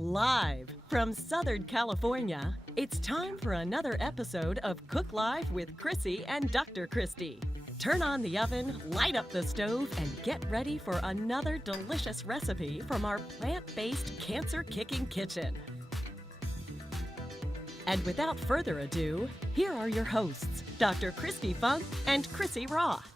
Live from Southern California, it's time for another episode of Cook Live with Chrissy and Dr. Kristi. Turn on the oven, light up the stove, and get ready for another delicious recipe from our plant-based cancer-kicking kitchen. And without further ado, here are your hosts, Dr. Kristi Funk and Chrissy Roth.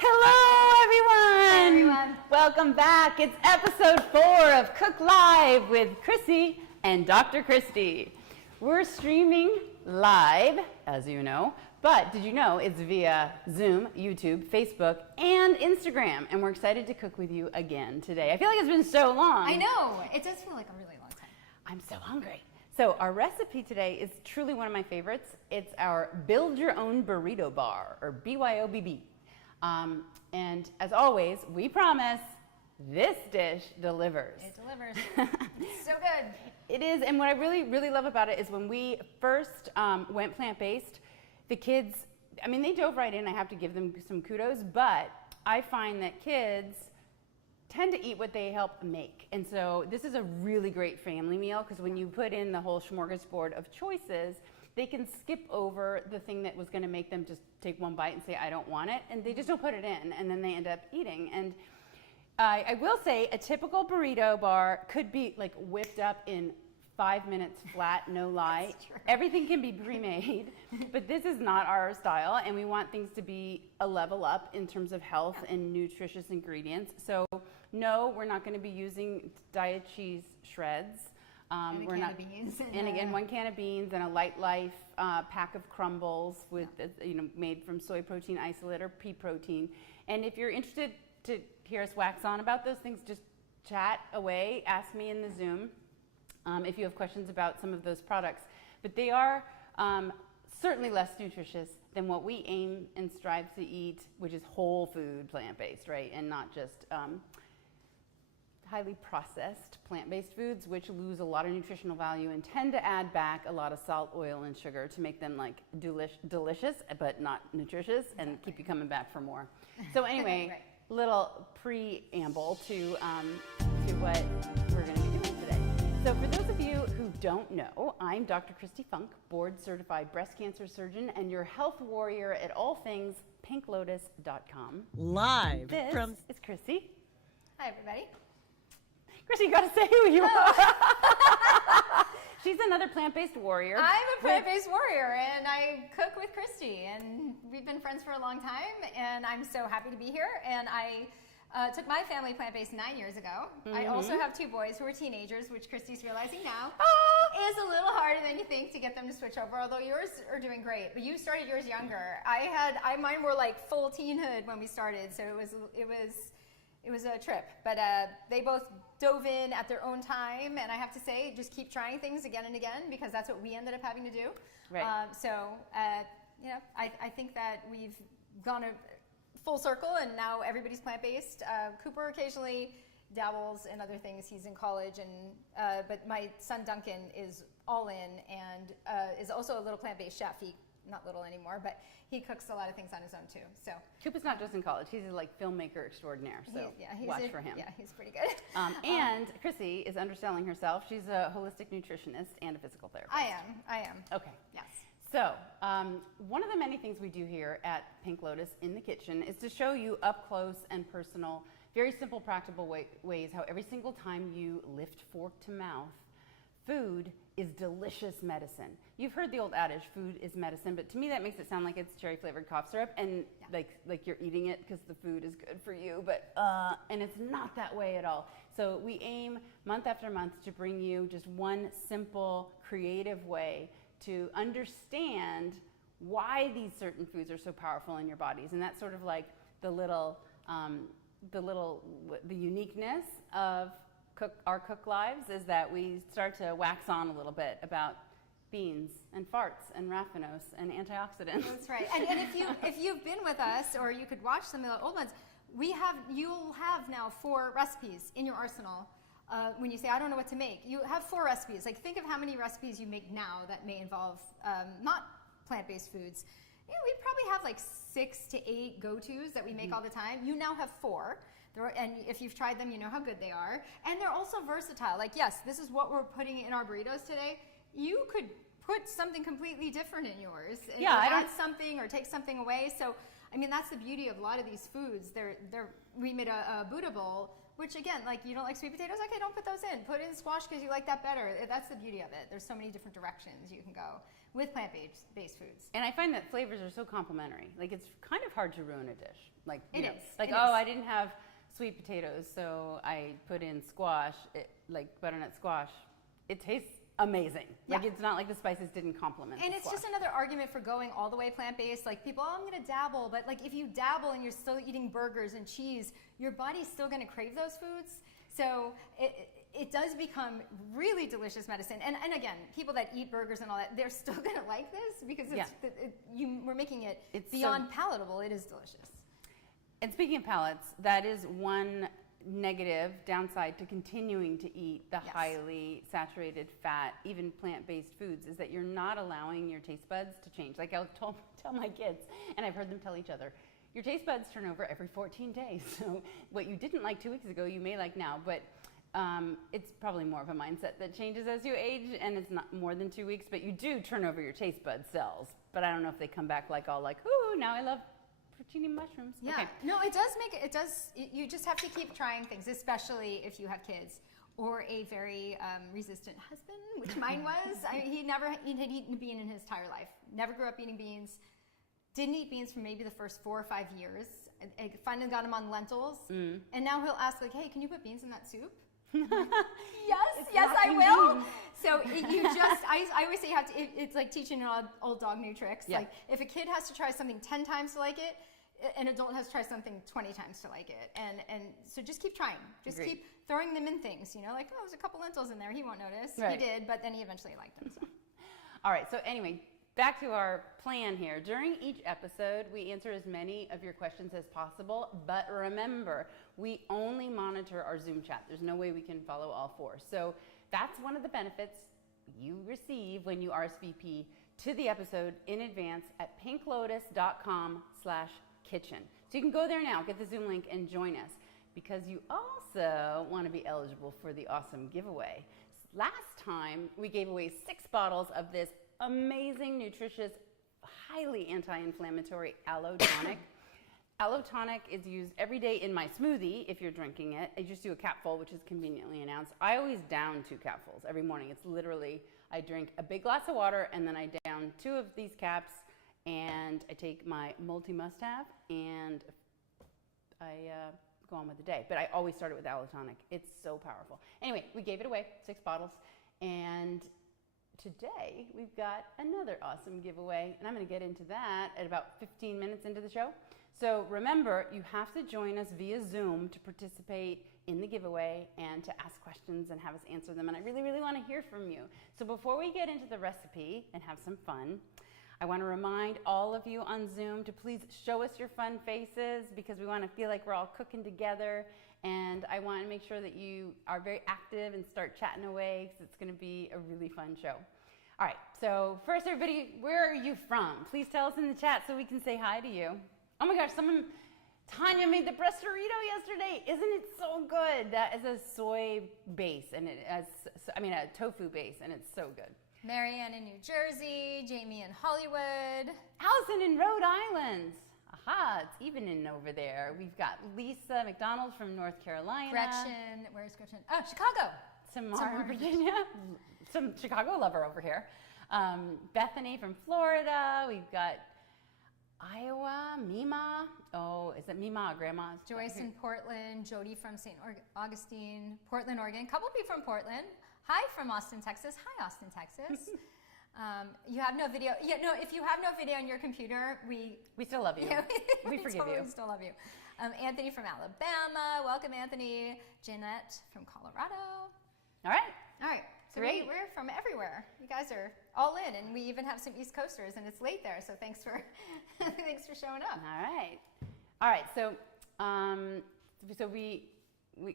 Hello, everyone. Hi, everyone. Welcome back. It's episode 4 of Cook Live with Chrissy and Dr. Kristi. We're streaming live, as you know, but did you know it's via Zoom, YouTube, Facebook, and Instagram, and we're excited to cook with you again today. I feel like it's been so long. I know. It does feel like a really long time. I'm so hungry. So our recipe today is truly one of my favorites. It's our Build-Your-Own Burrito Bar, or BYOBB. And as always, we promise this dish delivers. It delivers. It's so good. It is, and what I really, really love about it is when we first went plant-based, the kids, I mean, they dove right in. I have to give them some kudos, but I find that kids tend to eat what they help make. And so this is a really great family meal because when you put in the whole smorgasbord of choices, they can skip over the thing that was going to make them just take one bite and say, I don't want it, and they just don't put it in, and then they end up eating. And I will say a typical burrito bar could be like whipped up in 5 minutes flat, no lie. Everything can be pre-made, but this is not our style, and we want things to be a level up in terms of health and nutritious ingredients. So no, we're not going to be using diet cheese shreds. And a can of beans. And again, 1 can of beans and a Light Life pack of crumbles with, made from soy protein isolate or pea protein. And if you're interested to hear us wax on about those things, just chat away, ask me in the Zoom if you have questions about some of those products. But they are certainly less nutritious than what we aim and strive to eat, which is whole food plant-based, right? And not just highly processed plant-based foods, which lose a lot of nutritional value and tend to add back a lot of salt, oil, and sugar to make them like delicious, but not nutritious, and keep you coming back for more. So anyway, Right. Little preamble to what we're going to be doing today. So for those of you who don't know, I'm Dr. Kristi Funk, board-certified breast cancer surgeon, and your health warrior at all things pinklotus.com. Live This from is Chrissy. Hi, everybody. Chrissy, you gotta say who you are. She's another plant-based warrior. I'm a plant-based warrior, and I cook with Christy, and we've been friends for a long time, and I'm so happy to be here. And I took my family plant-based 9 years ago. I also have 2 boys who are teenagers, which Christy's realizing now is a little harder than you think to get them to switch over, although yours are doing great. But you started yours younger. Mine were like full teenhood when we started, so it was a trip, but they both dove in at their own time, and I have to say, just keep trying things again and again, because that's what we ended up having to do. Right. I think that we've gone a full circle, and now everybody's plant-based. Cooper occasionally dabbles in other things. He's in college, and but my son Duncan is all in, and is also a little plant-based chef. Not little anymore, but he cooks a lot of things on his own too. So Coop is not just in college; he's a filmmaker extraordinaire. So watch for him. Yeah, he's pretty good. And Chrissy is underselling herself. She's a holistic nutritionist and a physical therapist. I am. Okay. Yes. So one of the many things we do here at Pink Lotus in the kitchen is to show you up close and personal, very simple, practical ways how every single time you lift fork to mouth, food is delicious medicine. You've heard the old adage, food is medicine, but to me that makes it sound like it's cherry-flavored cough syrup and like you're eating it because the food is good for you, but and it's not that way at all. So we aim month after month to bring you just one simple, creative way to understand why these certain foods are so powerful in your bodies, and that's sort of like the uniqueness of our cook lives is that we start to wax on a little bit about beans and farts and raffinose and antioxidants. That's right. And if you've been with us, or you could watch some of the old ones, you'll have now 4 recipes in your arsenal. When you say, I don't know what to make, you have 4 recipes. Like, think of how many recipes you make now that may involve not plant-based foods. We probably have like 6 to 8 go-tos that we make all the time. You now have 4. And if you've tried them, you know how good they are. And they're also versatile. Like, yes, this is what we're putting in our burritos today. You could put something completely different in yours. And add something or take something away. So, I mean, that's the beauty of a lot of these foods. We made a Buddha bowl, which again, like, you don't like sweet potatoes? Okay, don't put those in. Put in squash because you like that better. That's the beauty of it. There's so many different directions you can go with plant-based foods. And I find that flavors are so complementary. Like, it's kind of hard to ruin a dish. Like, I didn't have sweet potatoes, so I put in squash, like butternut squash. It tastes amazing. Like, it's not like the spices didn't complement And the it's squash. just another argument for going all the way plant-based. Like, people, I'm going to dabble, but like, if you dabble and you're still eating burgers and cheese, your body's still going to crave those foods. So it does become really delicious medicine. And again, people that eat burgers and all that, they're still going to like this because we're making it beyond palatable. It is delicious. And speaking of palates, that is one negative downside to continuing to eat the highly saturated fat, even plant-based foods, is that you're not allowing your taste buds to change. Like, I'll tell my kids, and I've heard them tell each other, your taste buds turn over every 14 days. So what you didn't like 2 weeks ago, you may like now. But it's probably more of a mindset that changes as you age, and it's not more than 2 weeks. But you do turn over your taste bud cells. But I don't know if they come back like all like, ooh, now I love porcini mushrooms. Yeah. Okay. No, you just have to keep trying things, especially if you have kids or a very resistant husband, which mine was. He had eaten a bean in his entire life. Never grew up eating beans. Didn't eat beans for maybe the first 4 or 5 years. I finally got him on lentils. And now he'll ask, like, hey, can you put beans in that soup? yes, I will. Beans. So I always say it's like teaching an old dog new tricks. Yeah. Like, if a kid has to try something 10 times to like it, an adult has to try something 20 times to like it. And so just keep trying. Just keep throwing them in things, like, oh, there's a couple lentils in there. He won't notice. Right. He did, but then he eventually liked them. So. All right, so anyway, back to our plan here. During each episode, we answer as many of your questions as possible, but remember, we only monitor our Zoom chat. There's no way we can follow all 4. So that's one of the benefits you receive when you RSVP to the episode in advance at pinklotus.com/kitchen. So you can go there now, get the Zoom link, and join us, because you also want to be eligible for the awesome giveaway. Last time, we gave away 6 bottles of this amazing, nutritious, highly anti-inflammatory aloe tonic. Aloe tonic is used every day in my smoothie if you're drinking it. I just do a capful, which is conveniently announced. I always down 2 capfuls every morning. It's literally, I drink a big glass of water and then I down 2 of these caps, and I take my multi-must-have and I go on with the day. But I always start it with aloe tonic. It's so powerful. Anyway, we gave it away, 6 bottles, and today we've got another awesome giveaway, and I'm going to get into that at about 15 minutes into the show. So remember, you have to join us via Zoom to participate in the giveaway and to ask questions and have us answer them, and I really, really want to hear from you. So before we get into the recipe and have some fun, I want to remind all of you on Zoom to please show us your fun faces, because we want to feel like we're all cooking together. And I want to make sure that you are very active and start chatting away, because it's going to be a really fun show. All right, so first, everybody, where are you from? Please tell us in the chat so we can say hi to you. Oh my gosh, Tanya made the breast burrito yesterday. Isn't it so good? That is a soy base, and it has, a tofu base, and it's so good. Marianne in New Jersey, Jamie in Hollywood. Allison in Rhode Island. Aha, it's evening over there. We've got Lisa McDonald from North Carolina. Gretchen, where's Gretchen? Oh, Chicago. Tamara, Virginia. Some Chicago lover over here. Bethany from Florida. We've got Iowa, Mima. Oh, is it Mima or Grandma? Joyce in Portland. Jody from St. Augustine, Portland, Oregon. A couple people from Portland. Hi from Austin, Texas. Hi, Austin, Texas. You have no video. Yeah, no. If you have no video on your computer, we still love you. Yeah, we forgive you. We still love you. Anthony from Alabama. Welcome, Anthony. Jeanette from Colorado. All right. So we're from everywhere. You guys are all in, and we even have some East Coasters, and it's late there. So thanks for thanks for showing up. All right. So we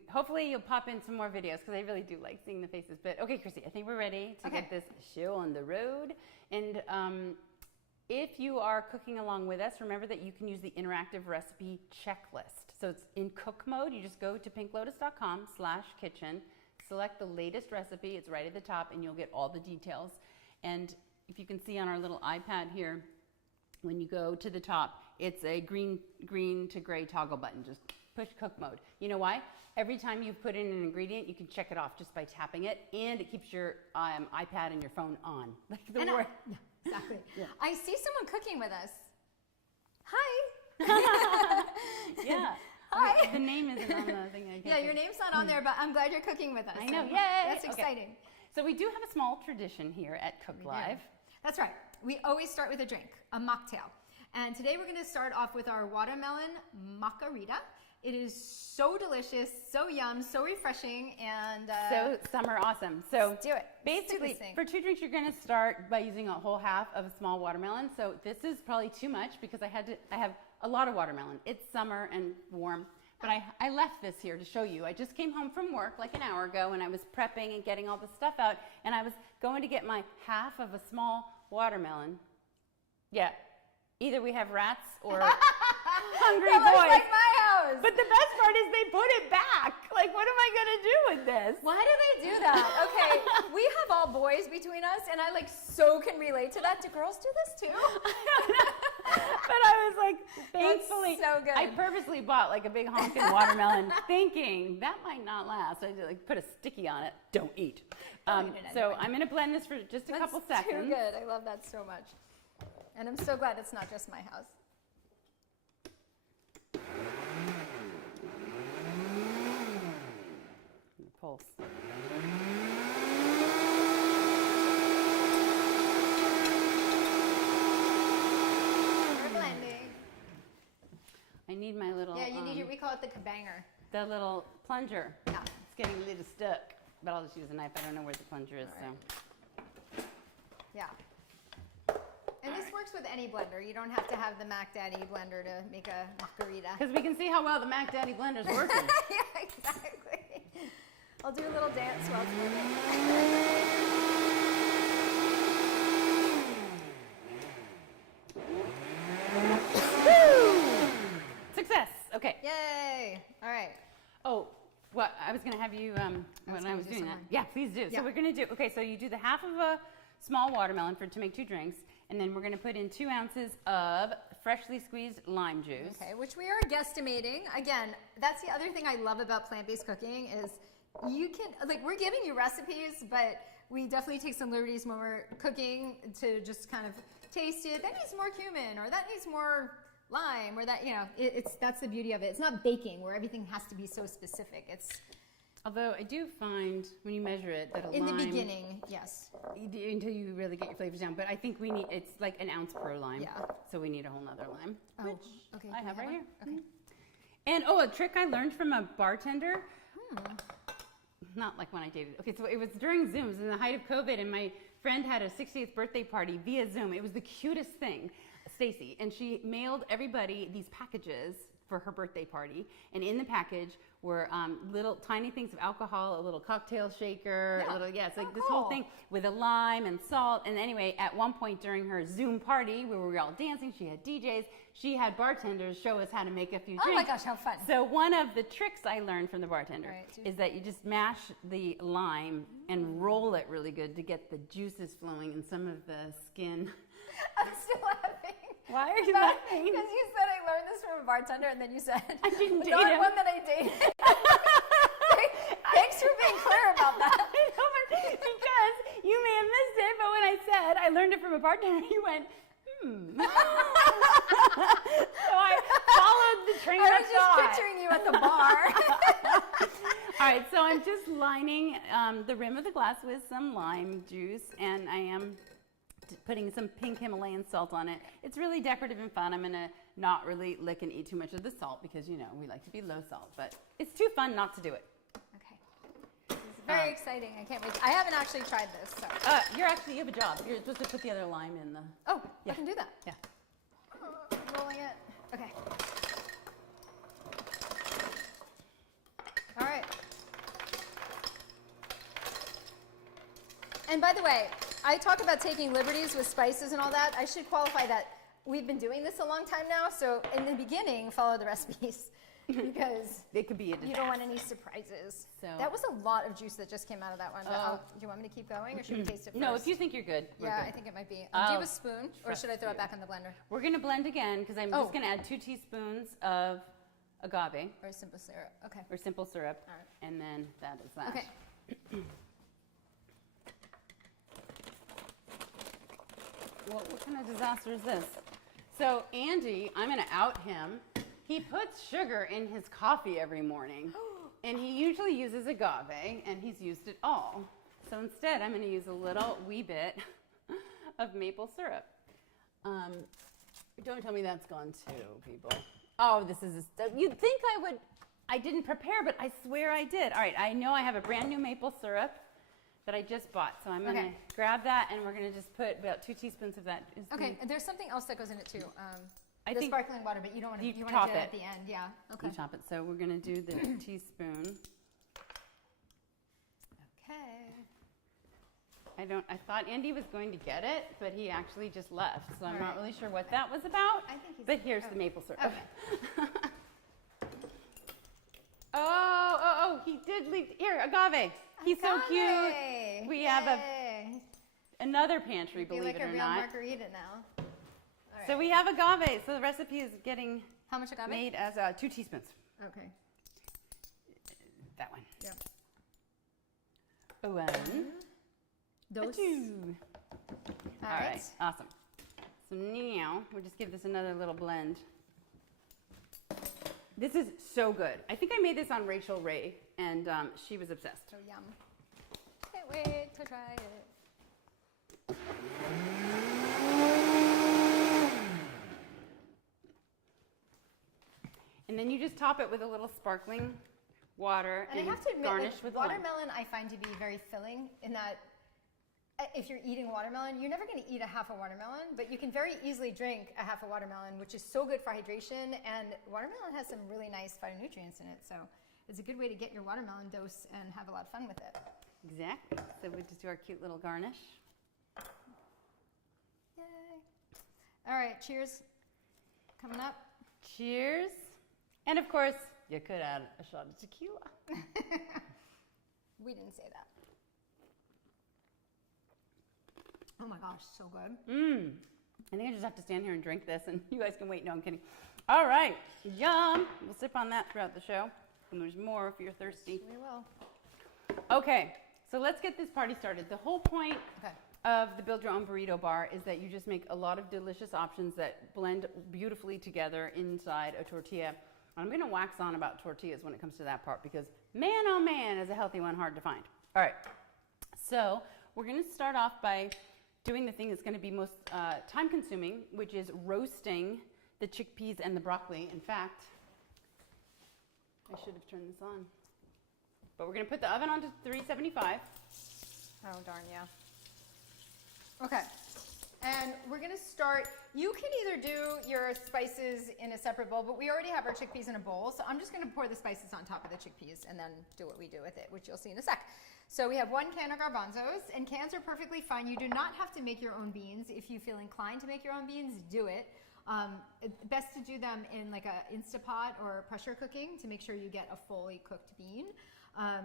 hopefully you'll pop in some more videos, because I really do like seeing the faces. But okay, Chrissy, I think we're ready to get this show on the road. And if you are cooking along with us, remember that you can use the interactive recipe checklist. So it's in cook mode. You just go to pinklotus.com/kitchen, select the latest recipe. It's right at the top, and you'll get all the details. And if you can see on our little iPad here, when you go to the top, it's a green to gray toggle button. Just push cook mode. You know why? Every time you put in an ingredient, you can check it off just by tapping it, and it keeps your iPad and your phone on. Like the word. Exactly. Yeah. I see someone cooking with us. Hi. Yeah. Hi. Okay, the name isn't on the thing. Yeah, your name's not on there, but I'm glad you're cooking with us. I know. And Yay. That's Okay. exciting. So we do have a small tradition here at Cook Live. That's right. We always start with a drink, a mocktail. And today we're going to start off with our watermelon margarita. It is so delicious, so yum, so refreshing, and So summer awesome. So let's do it. basically, Let's do this thing. for 2 drinks, you're going to start by using a whole half of a small watermelon. So this is probably too much because I have a lot of watermelon. It's summer and warm. But I left this here to show you. I just came home from work like an hour ago, and I was prepping and getting all the stuff out, and I was going to get my half of a small watermelon. Yeah, either we have rats or hungry That looks boys. like my house. But the best part is they put it back. Like, what am I going to do with this? Why do they do that? Okay, we have all boys between us, and I so can relate to that. Do girls do this too? But I was like, thankfully, so good. I purposely bought like a big honking watermelon, thinking that might not last. I just like put a sticky on it. Don't eat. Don't eat it So anyway. I'm going to blend this for just a couple That's seconds. too good. I love that so much. And I'm so glad it's not just my house. Pulse. We're blending. I need my little. Yeah, you need your, we call it the kabanger. the little plunger. Yeah. It's getting a little stuck, but I'll just use a knife. I don't know where the plunger is, All right. so. Yeah. And this works with any blender. You don't have to have the Mac Daddy blender to make a margarita. Because we can see how well the Mac Daddy blender's working. Yeah, exactly. I'll do a little dance while it's moving. Success. Okay. Yay! All right. Oh, what I was going to have you when I was doing that. Yeah, please do. Yeah. So we're going to do. Okay, so you do the half of a small watermelon to make 2 drinks, and then we're going to put in 2 ounces of freshly squeezed lime juice. Okay, which we are guesstimating. Again, that's the other thing I love about plant-based cooking is you can, like, we're giving you recipes, but we definitely take some liberties when we're cooking to just kind of taste it. That needs more cumin, or that needs more lime, or that, you know, that's the beauty of it. It's not baking where everything has to be so specific. It's Although I do find when you measure it that a in lime, the beginning, yes. until you really get your flavors down. But I think we need, it's like an ounce per lime. Yeah. So we need a whole nother lime, Oh, which okay. I do you have right one? here. Okay. And a trick I learned from a bartender. Not like when I dated. Okay, so it was during Zooms in the height of COVID, and my friend had a 60th birthday party via Zoom. It was the cutest thing, Stacy, and she mailed everybody these packages for her birthday party, and in the package were little tiny things of alcohol, a little cocktail shaker, Yeah. it's like Oh, this whole cool. thing with a lime and salt. And anyway, at one point during her Zoom party where we were all dancing, she had DJs, she had bartenders show us how to make a few Oh drinks. my gosh, how fun. So one of the tricks I learned from the bartender All right, is that you just mash the lime and roll it really good to get the juices flowing and some of the skin. I'm still laughing. Why are you Because laughing? you said I learned this from a bartender, and then you said I didn't date not him. one that I dated. Thanks for being clear about that. I know, but because you may have missed it, but when I said I learned it from a bartender, you went, So I followed the train I of was thought. just picturing you at the bar. All right, so I'm just lining the rim of the glass with some lime juice, and I am putting some pink Himalayan salt on it. It's really decorative and fun. I'm gonna not really lick and eat too much of the salt because, you know, we like to be low salt, but it's too fun not to do it. Okay. This is very exciting. I can't wait. I haven't actually tried this, so. You have a job. You're supposed to put the other lime in the, Oh, Yeah. I can do that. yeah. Rolling it. Okay. All right. And by the way, I talk about taking liberties with spices and all that. I should qualify that we've been doing this a long time now, so in the beginning, follow the recipes. because it could be a disaster. you don't want any surprises. So that was a lot of juice that just came out of that one. But do you want me to keep going, or should we taste it first? No, if you think you're good. Yeah, good. I think it might be. Do you have a spoon, or should I throw you. it back in the blender? We're going to blend again because I'm just going to add 2 teaspoons of agave. Or simple syrup. Okay. Or simple syrup. All right. And then that is that. Okay. What kind of disaster is this? So Andy, I'm going to out him. He puts sugar in his coffee every morning. And he usually uses agave, and he's used it all. So instead, I'm going to use a little wee bit of maple syrup. Don't tell me that's gone too, people. Oh, this is, you'd think I didn't prepare, but I swear I did. All right, I know I have a brand new maple syrup that I just bought. So I'm going to grab that, and we're going to just put about 2 teaspoons of that. Okay, and there's something else that goes in it too. I the think sparkling water, but you don't want to. You want to do it at the end, yeah. Okay. You top it. So we're going to do the teaspoon. Okay. I thought Andy was going to get it, but he actually just left. So I'm All not right. really sure what that was about. I think he's. But here's the maple syrup. Okay. Oh, he did leave. Here, agave. He's so cute. We have another pantry, believe like it a or real not. margarita now. All right. So we have agave. So the recipe is getting How much agave? made as 2 teaspoons. Okay. That one. Yep. 1. Dos. 2. All All right. right, awesome. So now we'll just give this another little blend. This is so good. I think I made this on Rachel Ray, and she was obsessed. So yum. Can't wait to try it. And then you just top it with a little sparkling water And I have to admit, garnish like, with lime. watermelon I find to be very filling in that if you're eating watermelon, you're never going to eat a half a watermelon, but you can very easily drink a half a watermelon, which is so good for hydration. And watermelon has some really nice phytonutrients in it. So it's a good way to get your watermelon dose and have a lot of fun with it. Exactly. So we just do our cute little garnish. Yay. All right, cheers. Coming up. Cheers. And of course, you could add a shot of tequila. We didn't say that. Oh my gosh, so good. I think I just have to stand here and drink this, and you guys can wait. No, I'm kidding. All right, yum. We'll sip on that throughout the show, and there's more if you're thirsty. We will. Okay, so let's get this party started. The whole point of the Build Your Own Burrito Bar is that you just make a lot of delicious options that blend beautifully together inside a tortilla. I'm going to wax on about tortillas when it comes to that part because, man, oh man, is a healthy one hard to find. All right, so we're going to start off by doing the thing that's going to be most time-consuming, which is roasting the chickpeas and the broccoli. In fact, I should have turned this on. But we're going to put the oven on to 375. Oh, darn, yeah. Okay. And we're going to start. You can either do your spices in a separate bowl, but we already have our chickpeas in a bowl. So I'm just going to pour the spices on top of the chickpeas and then do what we do with it, which you'll see in a sec. So we have 1 can of garbanzos, and cans are perfectly fine. You do not have to make your own beans. If you feel inclined to make your own beans, do it. Best to do them in like a Instapot or pressure cooking to make sure you get a fully cooked bean.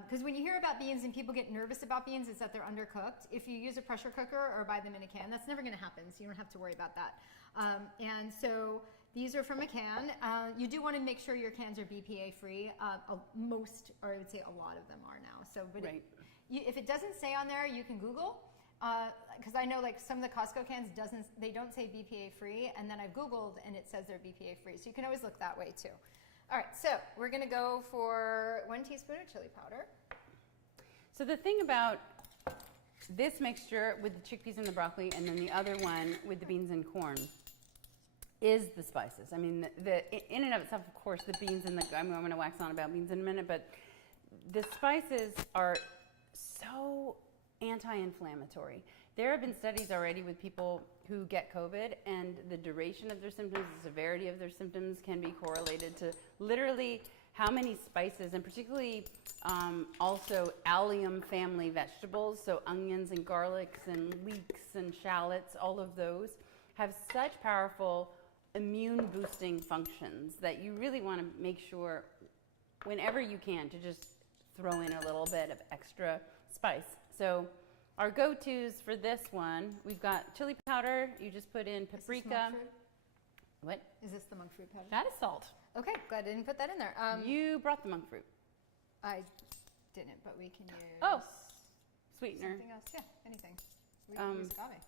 Because when you hear about beans and people get nervous about beans, it's that they're undercooked. If you use a pressure cooker or buy them in a can, that's never going to happen, so you don't have to worry about that. And so these are from a can. You do want to make sure your cans are BPA free. Most, or I would say a lot of them are now. So, but Right. if it doesn't say on there, you can Google. Because I know like some of the Costco cans they don't say BPA free, and then I've Googled and it says they're BPA free. So you can always look that way too. All right, so we're gonna go for 1 teaspoon of chili powder. So the thing about this mixture with the chickpeas and the broccoli, and then the other one with the beans and corn, is the spices. I mean, in and of itself, of course, the beans and I'm going to wax on about beans in a minute, but the spices are so anti-inflammatory. There have been studies already with people who get COVID, and the duration of their symptoms, the severity of their symptoms can be correlated to literally how many spices, and particularly also allium family vegetables, so onions and garlics and leeks and shallots, all of those have such powerful immune boosting functions that you really want to make sure whenever you can to just throw in a little bit of extra spice. So our go-tos for this one, we've got chili powder. You just put in paprika. Is this monk fruit? What? Is this the monk fruit powder? That is salt. Okay, glad I didn't put that in there. You brought the monk fruit. I didn't, but we can use Sweetener. something else. Yeah, anything. We can use agave.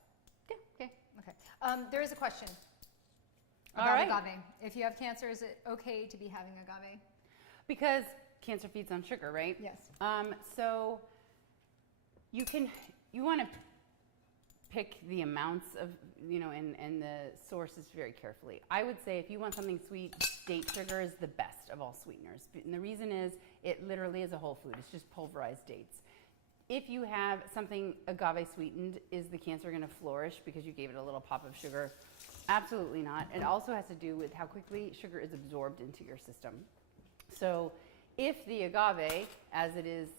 Yeah, okay. Okay. There is a question All about right. agave. If you have cancer, is it okay to be having agave? Because cancer feeds on sugar, right? Yes. So you want to pick the amounts of, and the sources very carefully. I would say if you want something sweet, date sugar is the best of all sweeteners. And the reason is it literally is a whole food. It's just pulverized dates. If you have something agave sweetened, is the cancer going to flourish because you gave it a little pop of sugar? Absolutely not. It also has to do with how quickly sugar is absorbed into your system. So if the agave, as it is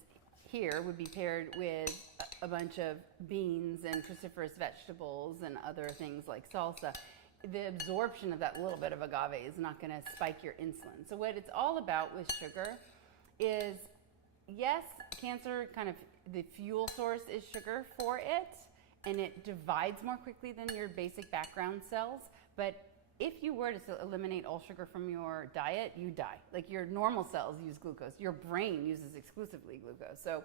here, would be paired with a bunch of beans and cruciferous vegetables and other things like salsa, the absorption of that little bit of agave is not going to spike your insulin. So what it's all about with sugar is, yes, cancer kind of, the fuel source is sugar for it, and it divides more quickly than your basic background cells. But if you were to eliminate all sugar from your diet, you die. Like your normal cells use glucose. Your brain uses exclusively glucose. So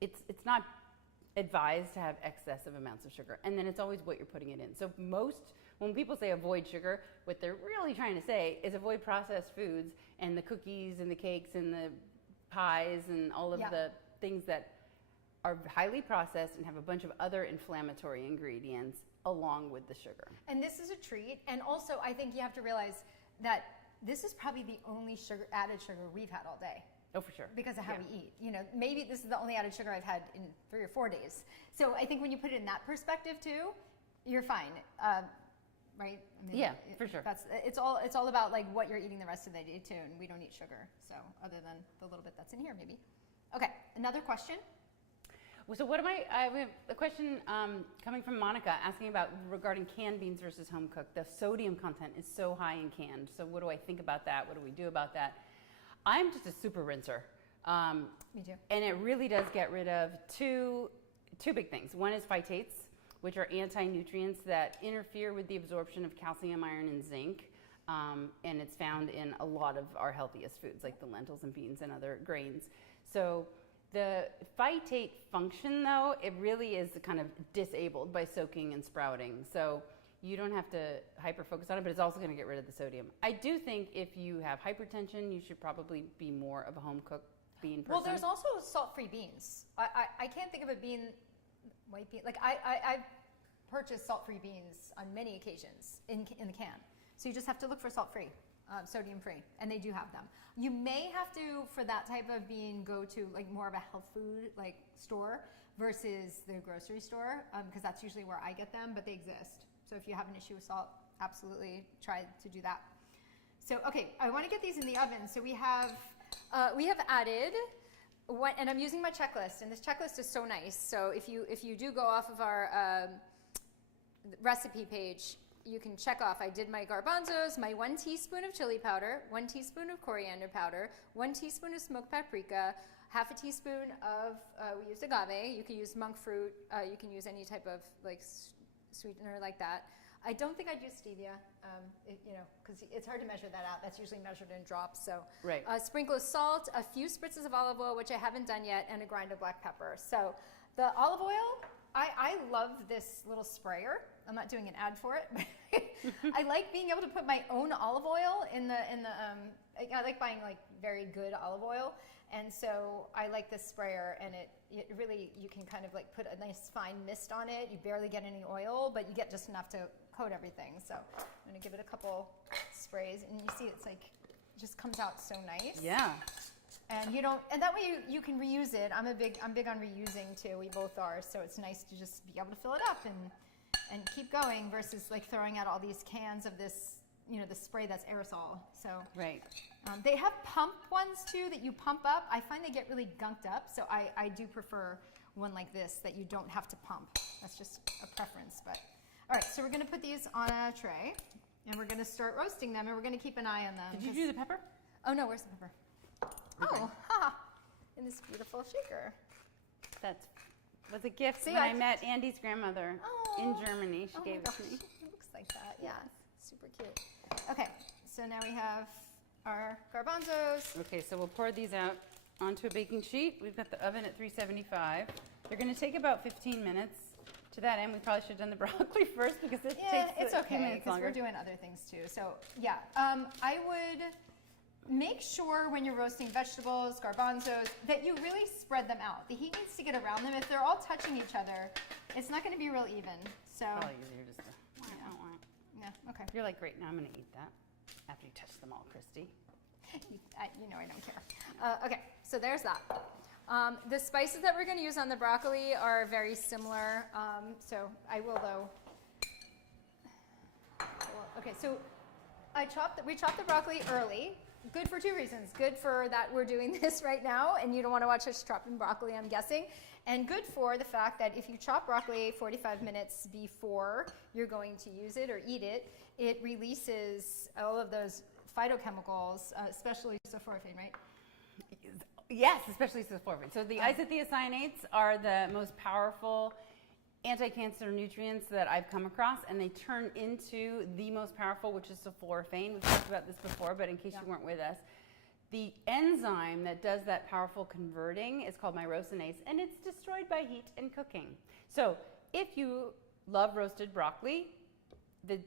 it's not advised to have excessive amounts of sugar. And then it's always what you're putting it in. So when people say avoid sugar, what they're really trying to say is avoid processed foods and the cookies and the cakes and the pies and all of the things that are highly processed and have a bunch of other inflammatory ingredients along with the sugar. And this is a treat. And also, I think you have to realize that this is probably the only added sugar we've had all day. Oh, for sure. Because of how we eat. Maybe this is the only added sugar I've had in 3 or 4 days. So I think when you put it in that perspective too, you're fine. Right? I mean, for sure. It's all about like what you're eating the rest of the day too, and we don't eat sugar. So other than the little bit that's in here, maybe. Okay, another question. So we have a question coming from Monica asking about regarding canned beans versus home cooked. The sodium content is so high in canned. So what do I think about that? What do we do about that? I'm just a super rinser. Me too. And it really does get rid of two big things. One is phytates, which are anti-nutrients that interfere with the absorption of calcium, iron, and zinc. And it's found in a lot of our healthiest foods, like the lentils and beans and other grains. So the phytate function, though, it really is kind of disabled by soaking and sprouting. So you don't have to hyper-focus on it, but it's also going to get rid of the sodium. I do think if you have hypertension, you should probably be more of a home-cooked bean person. Well, there's also salt-free beans. I can't think of a bean, white bean. Like I've purchased salt-free beans on many occasions in the can. So you just have to look for salt-free, sodium-free, and they do have them. You may have to, for that type of bean, go to like more of a health food like store versus the grocery store, because that's usually where I get them, but they exist. So if you have an issue with salt, absolutely try to do that. So okay, I want to get these in the oven. So we have added. And I'm using my checklist, and this checklist is so nice. So if you do go off of our recipe page, you can check off. I did my garbanzos, my 1 teaspoon of chili powder, 1 teaspoon of coriander powder, 1 teaspoon of smoked paprika, half a teaspoon of we used agave. You can use monk fruit. You can use any type of like sweetener like that. I don't think I'd use stevia, because it's hard to measure that out. That's usually measured in drops. So right. Sprinkle of salt, a few spritzes of olive oil, which I haven't done yet, and a grind of black pepper. So the olive oil, I love this little sprayer. I'm not doing an ad for it, but I like being able to put my own olive oil in the. I like buying like very good olive oil, and so I like this sprayer, and it really, you can kind of like put a nice fine mist on it. You barely get any oil, but you get just enough to coat everything. So I'm gonna give it a couple sprays, and you see it's like, it just comes out so nice. Yeah. And and that way you can reuse it. I'm big on reusing too. We both are. So it's nice to just be able to fill it up and keep going versus like throwing out all these cans of this, the spray that's aerosol. So right. They have pump ones too that you pump up. I find they get really gunked up. So I do prefer one like this that you don't have to pump. That's just a preference, but All right, so we're gonna put these on a tray and we're gonna start roasting them and we're gonna keep an eye on them. Did you do the pepper? Oh no, where's the pepper? Okay. Oh, ha! In this beautiful shaker. That was a gift See, when I met Andy's grandmother in Oh. Germany. She Oh gave my it to me. gosh, it looks like that. Yeah, super cute. Okay, so now we have our garbanzos. Okay, so we'll pour these out onto a baking sheet. We've got the oven at 375. They're going to take about 15 minutes. To that end, we probably should have done the broccoli first because it Yeah, takes it's a few okay minutes because longer. we're doing other things too. So yeah, I would make sure when you're roasting vegetables, garbanzos, that you really spread them out. The heat needs to get around them. If they're all touching each other, it's not going to be real even. So Probably easier just to. yeah, okay. You're like, great, now I'm going to eat that after you touch them all, Kristi. You know I don't care. Okay, so there's that. The spices that we're going to use on the broccoli are very similar. So I will though. Okay, so we chopped the broccoli early. Good for two reasons. Good for that we're doing this right now and you don't want to watch us chopping broccoli, I'm guessing. And good for the fact that if you chop broccoli 45 minutes before you're going to use it or eat it, it releases all of those phytochemicals, especially sulforaphane, right? Yes, especially sulforaphane. So the isothiocyanates are the most powerful anti-cancer nutrients that I've come across, and they turn into the most powerful, which is sulforaphane. We've talked about this before, but in case you weren't with us, the enzyme that does that powerful converting is called myrosinase, and it's destroyed by heat and cooking. So if you love roasted broccoli,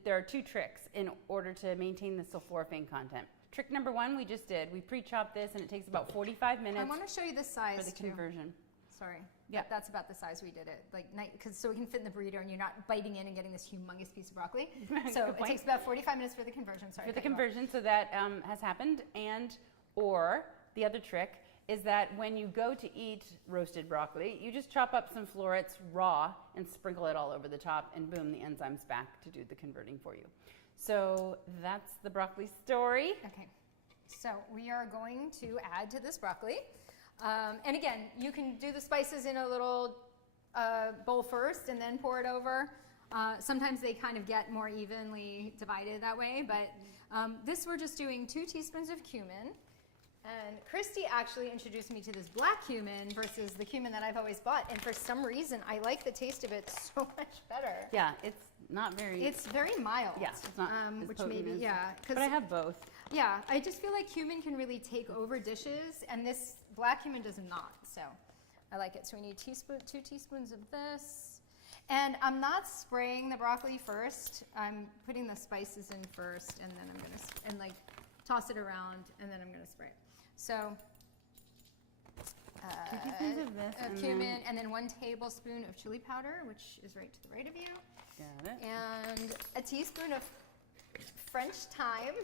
there are two tricks in order to maintain the sulforaphane content. Trick number one, we just did. We pre-chopped this, and it takes about 45 minutes I want to show you the size for the too. conversion. Sorry. Yeah. That's about the size we did it. Like, so it can fit in the burrito and you're not biting in and getting this humongous piece of broccoli. So it takes about 45 minutes for the conversion. Sorry. For the conversion, so that has happened. And or the other trick is that when you go to eat roasted broccoli, you just chop up some florets raw and sprinkle it all over the top, and boom, the enzyme's back to do the converting for you. So that's the broccoli story. Okay. So we are going to add to this broccoli. And again, you can do the spices in a little bowl first and then pour it over. Sometimes they kind of get more evenly divided that way, but this we're just doing 2 teaspoons of cumin. And Kristi actually introduced me to this black cumin versus the cumin that I've always bought. And for some reason, I like the taste of it so much better. Yeah, it's not very... It's very mild. Yeah, it's not as which potent maybe, as- yeah. But I have both. Yeah, I just feel like cumin can really take over dishes, and this black cumin does not. So I like it. So we need 2 teaspoons of this. And I'm not spraying the broccoli first. I'm putting the spices in first, and then I'm going to toss it around, and then I'm going to spray it. So 2 teaspoons of this, and cumin, and then 1 tablespoon of chili powder, which is right to the right of you. Got it. And a teaspoon of French thyme.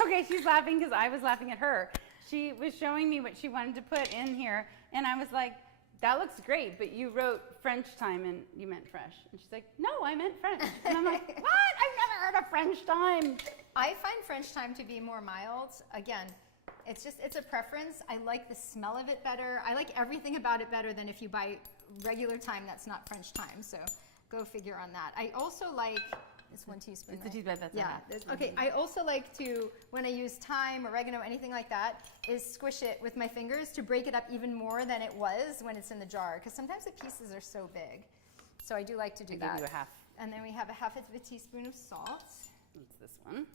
Okay, she's laughing because I was laughing at her. She was showing me what she wanted to put in here, and I was like, that looks great, but you wrote French thyme and you meant fresh. And she's like, no, I meant French. And I'm like, what? I've never heard of French thyme. I find French thyme to be more mild. Again, it's a preference. I like the smell of it better. I like everything about it better than if you buy regular thyme that's not French thyme. So go figure on that. I also like, it's 1 teaspoon. It's right? a teaspoon, that's yeah. Okay, I also like to, when I use thyme, oregano, anything like that, is squish it with my fingers to break it up even more than it was when it's in the jar. Because sometimes the pieces are so big. So I do like to do that. I'll give you a half. And then we have a half of a teaspoon of salt. It's this one.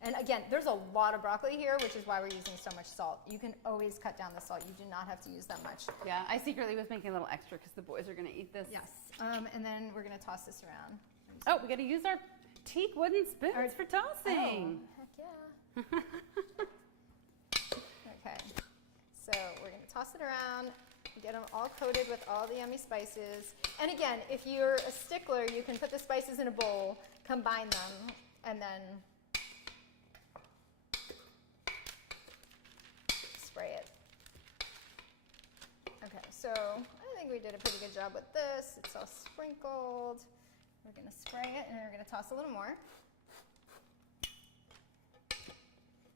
And again, there's a lot of broccoli here, which is why we're using so much salt. You can always cut down the salt. You do not have to use that much. Yeah, I secretly was making a little extra because the boys are going to eat this. Yes. And then we're going to toss this around. Oh, we got to use our teak wooden spoons for tossing. Oh, heck yeah. Okay. So we're going to toss it around, get them all coated with all the yummy spices. And again, if you're a stickler, you can put the spices in a bowl, combine them, and then spray it. Okay, so I think we did a pretty good job with this. It's all sprinkled. We're going to spray it, and then we're going to toss a little more.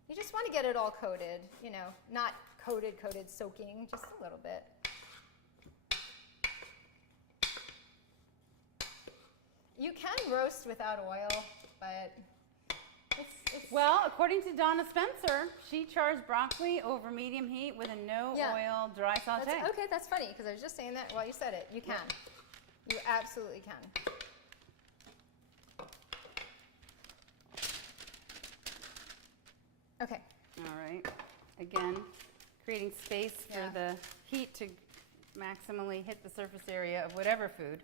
You just want to get it all coated, you know, not coated, soaking, just a little bit. You can roast without oil, but it's Well, according to Donna Spencer, she chars broccoli over medium heat with a no oil dry saute. okay, that's funny because I was just saying that while you said it. You can. You absolutely can. Okay. All right. Again, creating space for the heat to maximally hit the surface area of whatever food.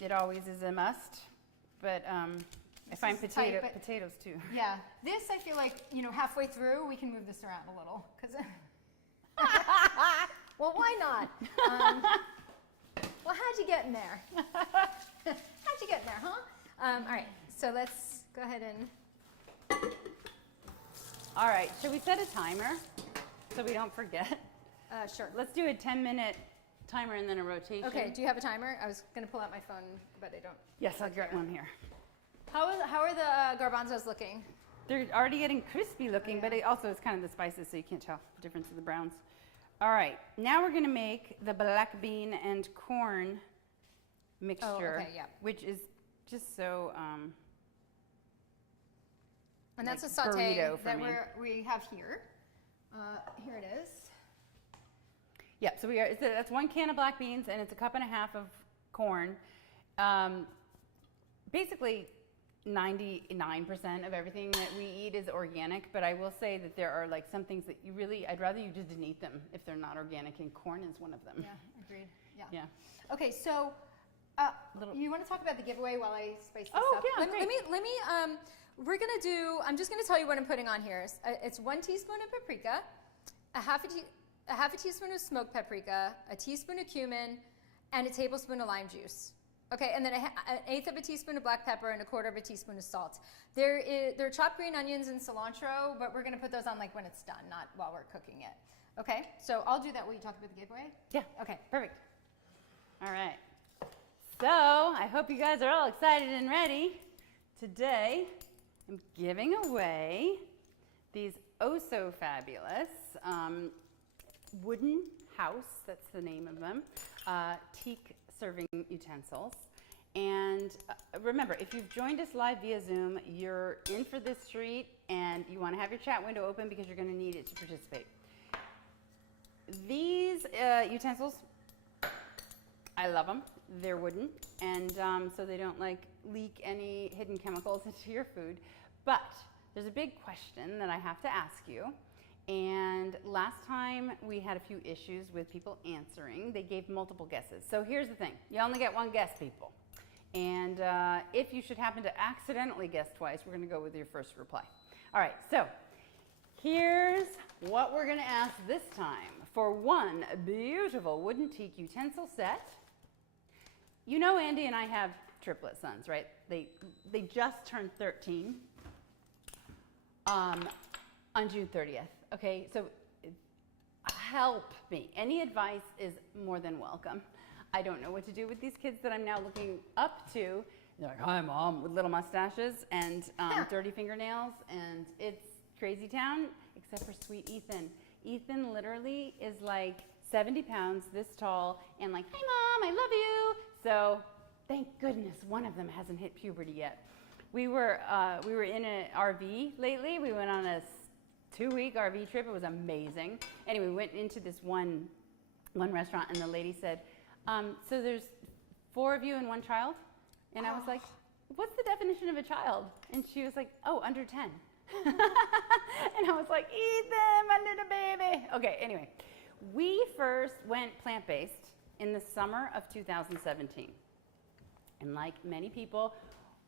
It always is a must, but I find potatoes too. Yeah. This, I feel like, halfway through, we can move this around a little. Well, why not? Well, how'd you get in there? How'd you get in there, huh? All right. So let's go ahead and... All right. Should we set a timer so we don't forget? Sure. Let's do a 10-minute timer and then a rotation. Okay. Do you have a timer? I was going to pull out my phone, but I don't. Yes, I'll get one here. How are the garbanzos looking? They're already getting crispy looking, but it also is kind of the spices, so you can't tell the difference of the browns. All right, now we're going to make the black bean and corn mixture, which is just so and that's like a saute burrito for that me. we have here. Here it is. Yeah, so that's 1 can of black beans, and it's a 1.5 cups of corn. Basically, 99% of everything that we eat is organic, but I will say that there are like some things that I'd rather you just didn't eat them if they're not organic, and corn is one of them. Yeah, agreed. Yeah. Yeah. Okay, so you want to talk about the giveaway while I spice this up? Oh, yeah, great. Let me, I'm just going to tell you what I'm putting on here. It's 1 teaspoon of paprika, a half a teaspoon of smoked paprika, a teaspoon of cumin, and a tablespoon of lime juice. Okay, and then an 1/8 of a teaspoon of black pepper and a 1/4 of a teaspoon of salt. There are chopped green onions and cilantro, but we're going to put those on like when it's done, not while we're cooking it. Okay, so I'll do that while you talk about the giveaway. Yeah. Okay. Perfect. All right. So I hope you guys are all excited and ready. Today, I'm giving away these oh so fabulous wooden house, that's the name of them, teak serving utensils. And remember, if you've joined us live via Zoom, you're in for this treat, and you want to have your chat window open because you're going to need it to participate. These utensils, I love them. They're wooden, and so they don't like leak any hidden chemicals into your food. But there's a big question that I have to ask you. And last time we had a few issues with people answering. They gave multiple guesses. So here's the thing. You only get one guess, people. And if you should happen to accidentally guess twice, we're going to go with your first reply. All right, so here's what we're going to ask this time. For one beautiful wooden teak utensil set. You know Andy and I have triplet sons, right? They just turned 13 on June 30th. Okay, so help me. Any advice is more than welcome. I don't know what to do with these kids that I'm now looking up to. They're like, hi, Mom, with little mustaches and dirty fingernails, and it's crazy town, except for sweet Ethan. Ethan literally is like 70 pounds, this tall, and like, hi, Mom, I love you. So thank goodness one of them hasn't hit puberty yet. We were in an RV lately. We went on a 2-week RV trip. It was amazing. Anyway, we went into this one restaurant, and the lady said, so there's 4 of you and 1 child? And I was like, what's the definition of a child? And she was like, oh, under 10. And I was like, Ethan, my little baby. Okay, anyway, we first went plant-based in the summer of 2017. And like many people,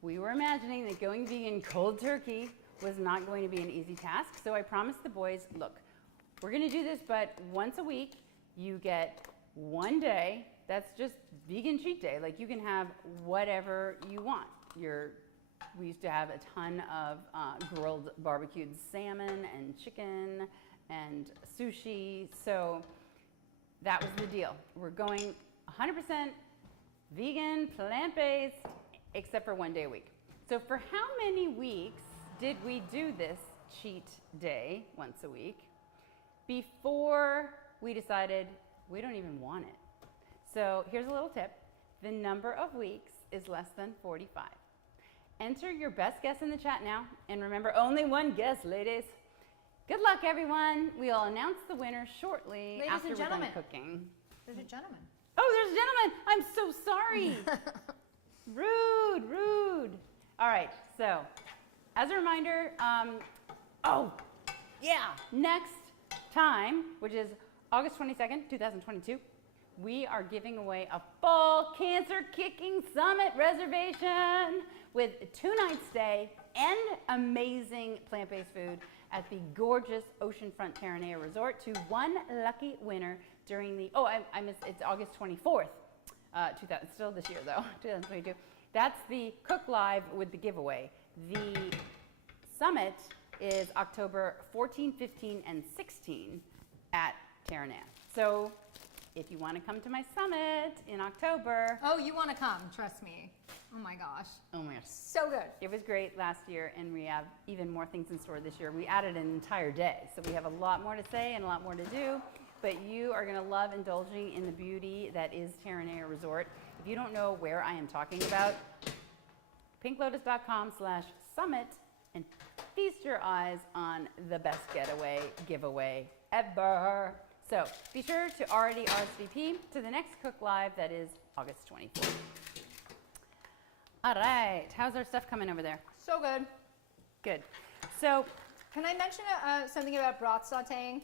we were imagining that going vegan cold turkey was not going to be an easy task. So I promised the boys, look, we're going to do this, but once a week, you get 1 day. That's just vegan cheat day. Like, you can have whatever you want. We used to have a ton of grilled barbecued salmon and chicken and sushi. So that was the deal. We're going 100% vegan, plant-based, except for 1 day a week. So for how many weeks did we do this cheat day once a week before we decided we don't even want it? So here's a little tip. The number of weeks is less than 45. Enter your best guess in the chat now. And remember, only one guess, ladies. Good luck, everyone. We'll announce the winner shortly after we're done cooking. There's a gentleman. Oh, there's a gentleman. I'm so sorry. Rude, rude. All right, so as a reminder, next time, which is August 22nd, 2022, we are giving away a full Cancer Kicking Summit reservation with a 2-night stay and amazing plant-based food at the gorgeous oceanfront Terranea Resort to one lucky winner during the, I missed, it's August 24th, still this year though, 2022. That's the Cook Live with the giveaway. The summit is October 14, 15, and 16 at Terranea. So if you want to come to my summit in October. Oh, you want to come, trust me. Oh my gosh. Oh my gosh. So good. It was great last year, and we have even more things in store this year. We added an entire day, so we have a lot more to say and a lot more to do, but you are going to love indulging in the beauty that is Terranea Resort. If you don't know where I am talking about, pinklotus.com/summit and feast your eyes on the best getaway giveaway ever. So be sure to already RSVP to the next Cook Live that is August 24th. All right, how's our stuff coming over there? So good. Good. So can I mention something about broth sauteing?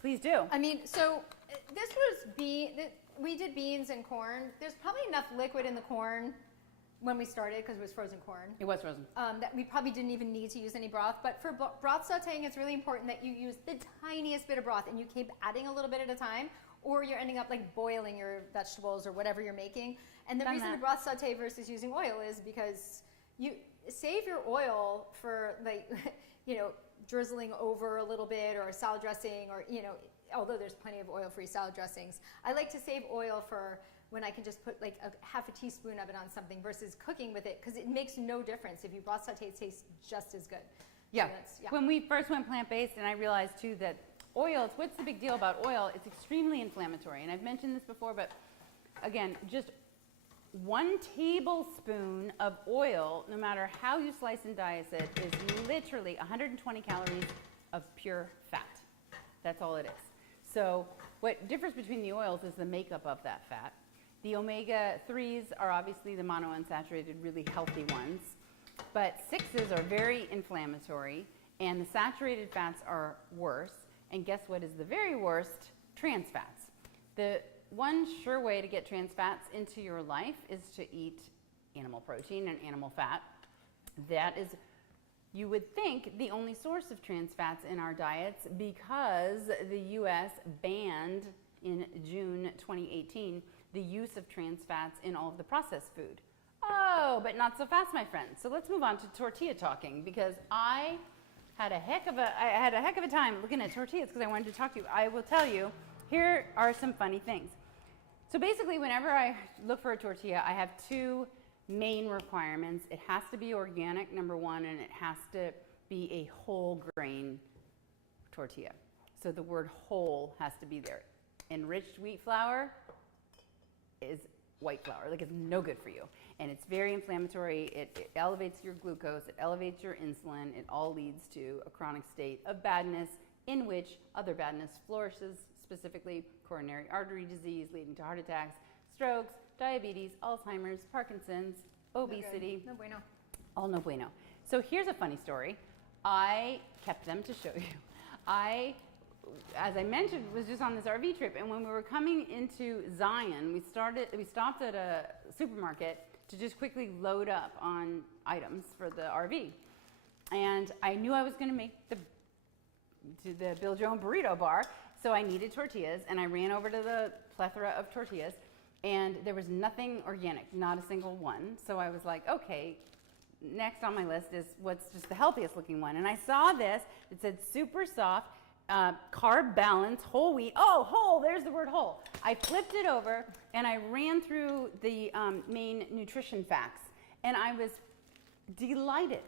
Please do. I mean, so this was we did beans and corn. There's probably enough liquid in the corn when we started because it was frozen corn. It was frozen. That we probably didn't even need to use any broth. But for broth sauteing, it's really important that you use the tiniest bit of broth and you keep adding a little bit at a time, or you're ending up like boiling your vegetables or whatever you're making. And the reason the broth saute versus using oil is because you save your oil for like, drizzling over a little bit or a salad dressing or, although there's plenty of oil-free salad dressings. I like to save oil for when I can just put like a half a teaspoon of it on something versus cooking with it because it makes no difference. If you broth saute, it tastes just as good. Yeah. So When we first went plant-based, and I realized too that oil, what's the big deal about oil? It's extremely inflammatory. And I've mentioned this before, but again, just 1 tablespoon of oil, no matter how you slice and dice it, is literally 120 calories of pure fat. That's all it is. So what differs between the oils is the makeup of that fat. The omega-3s are obviously the monounsaturated, really healthy ones. But 6s are very inflammatory, and the saturated fats are worse. And guess what is the very worst? Trans fats. The one sure way to get trans fats into your life is to eat animal protein and animal fat. That is, you would think, the only source of trans fats in our diets because the U.S. banned in June 2018 the use of trans fats in all of the processed food. Oh, but not so fast, my friends. So let's move on to tortilla talking because I had a heck of a time looking at tortillas because I wanted to talk to you. I will tell you, here are some funny things. So basically, whenever I look for a tortilla, I have 2 main requirements. It has to be organic, number 1, and it has to be a whole grain tortilla. So the word whole has to be there. Enriched wheat flour is white flour, like it's no good for you. And it's very inflammatory, it elevates your glucose, it elevates your insulin, it all leads to a chronic state of badness in which other badness flourishes, specifically coronary artery disease leading to heart attacks, strokes, diabetes, Alzheimer's, Parkinson's, obesity. No bueno. All no bueno. So here's a funny story. I kept them to show you. As I mentioned, was just on this RV trip, and when we were coming into Zion, we stopped at a supermarket to just quickly load up on items for the RV. And I knew I was going to make the Build-Your-Own Burrito Bar, so I needed tortillas, and I ran over to the plethora of tortillas, and there was nothing organic, not a single one. So I was like, okay, next on my list is what's just the healthiest looking one. And I saw this, it said super soft, carb balance, whole wheat. Oh, whole, there's the word whole. I flipped it over and I ran through the main nutrition facts, and I was delighted.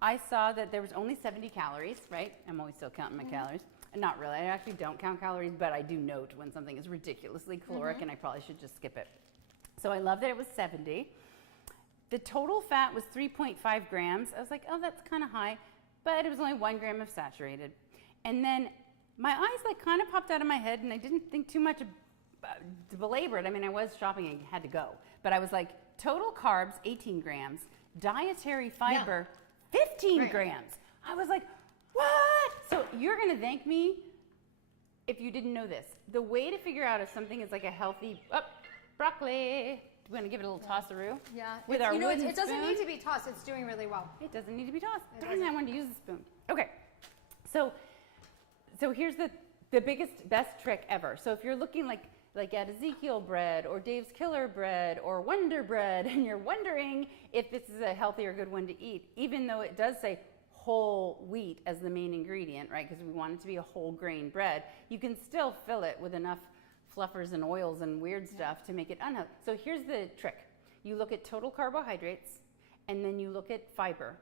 I saw that there was only 70 calories, right? I'm always still counting my calories. Not really, I actually don't count calories, but I do note when something is ridiculously caloric and I probably should just skip it. So I love that it was 70. The total fat was 3.5 grams. I was like, oh, that's kind of high, but it was only 1 gram of saturated. And then my eyes like kind of popped out of my head, and I didn't think too much to belabor it. I mean, I was shopping and had to go, but I was like, total carbs, 18 grams, dietary fiber, 15 grams. I was like, what? So you're gonna thank me if you didn't know this. The way to figure out if something is like a healthy, broccoli. We're gonna give it a little tosseroo. Yeah. With our wooden it doesn't spoon. need to be tossed. It's doing really well. It doesn't need to be tossed. Darn, I wanted to use the spoon. Okay, so here's the biggest, best trick ever. So if you're looking like at Ezekiel bread or Dave's Killer bread or Wonder bread, and you're wondering if this is a healthy or good one to eat, even though it does say whole wheat as the main ingredient, right? Because we want it to be a whole grain bread, you can still fill it with enough fluffers and oils and weird stuff to make it unhealthy. So here's the trick. You look at total carbohydrates, and then you look at fiber,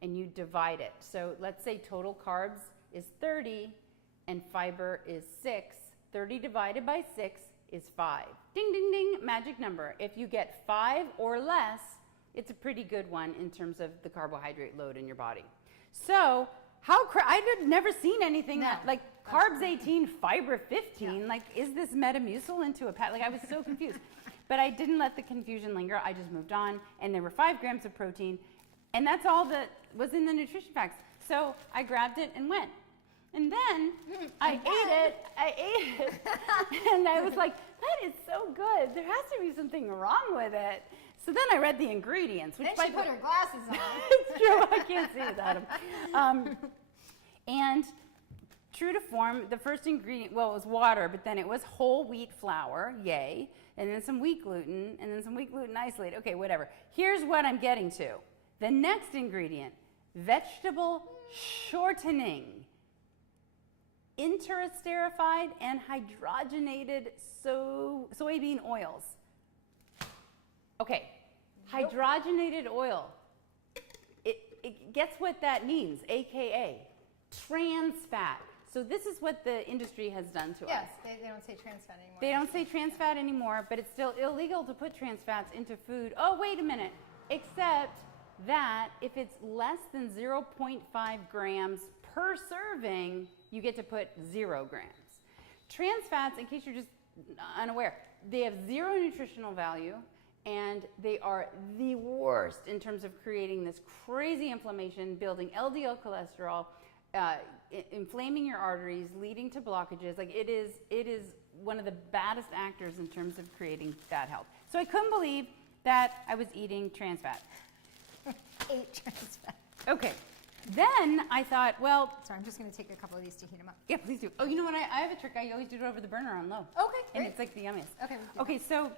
and you divide it. So let's say total carbs is 30 and fiber is 6. 30 divided by 6 is 5. Ding, ding, ding, magic number. If you get 5 or less, it's a pretty good one in terms of the carbohydrate load in your body. So I've never seen anything that like carbs 18, fiber 15. Like, is this Metamucil into a pat? Like, I was so confused. But I didn't let the confusion linger. I just moved on, and there were 5 grams of protein, and that's all that was in the nutrition facts. So I grabbed it and went. And then I ate it, and I was like, that is so good. There has to be something wrong with it. So then I read the ingredients. Which Then she put her glasses on. It's true, I can't see without them. And true to form, the first ingredient, well, it was water, but then it was whole wheat flour, yay, and then some wheat gluten, and then some wheat gluten isolate. Okay, whatever. Here's what I'm getting to. The next ingredient, vegetable shortening. Interesterified and hydrogenated soybean oils. Okay, hydrogenated oil. Guess what that means, AKA trans fat. So this is what the industry has done to us. Yes, they don't say trans fat anymore. They don't say trans fat anymore, but it's still illegal to put trans fats into food. Oh, wait a minute. Except that if it's less than 0.5 grams per serving, you get to put 0 grams. Trans fats, in case you're just unaware, they have 0 nutritional value, and they are the worst in terms of creating this crazy inflammation, building LDL cholesterol, inflaming your arteries, leading to blockages. Like, it is one of the baddest actors in terms of creating bad health. So I couldn't believe that I was eating trans fat. Ate trans fat. Okay. Then I thought, well... Sorry, I'm just going to take a couple of these to heat them up. Yeah, please do. Oh, you know what? I have a trick. I always do it over the burner on low. Okay, And great. it's like the yummiest. Okay, we can do Okay, so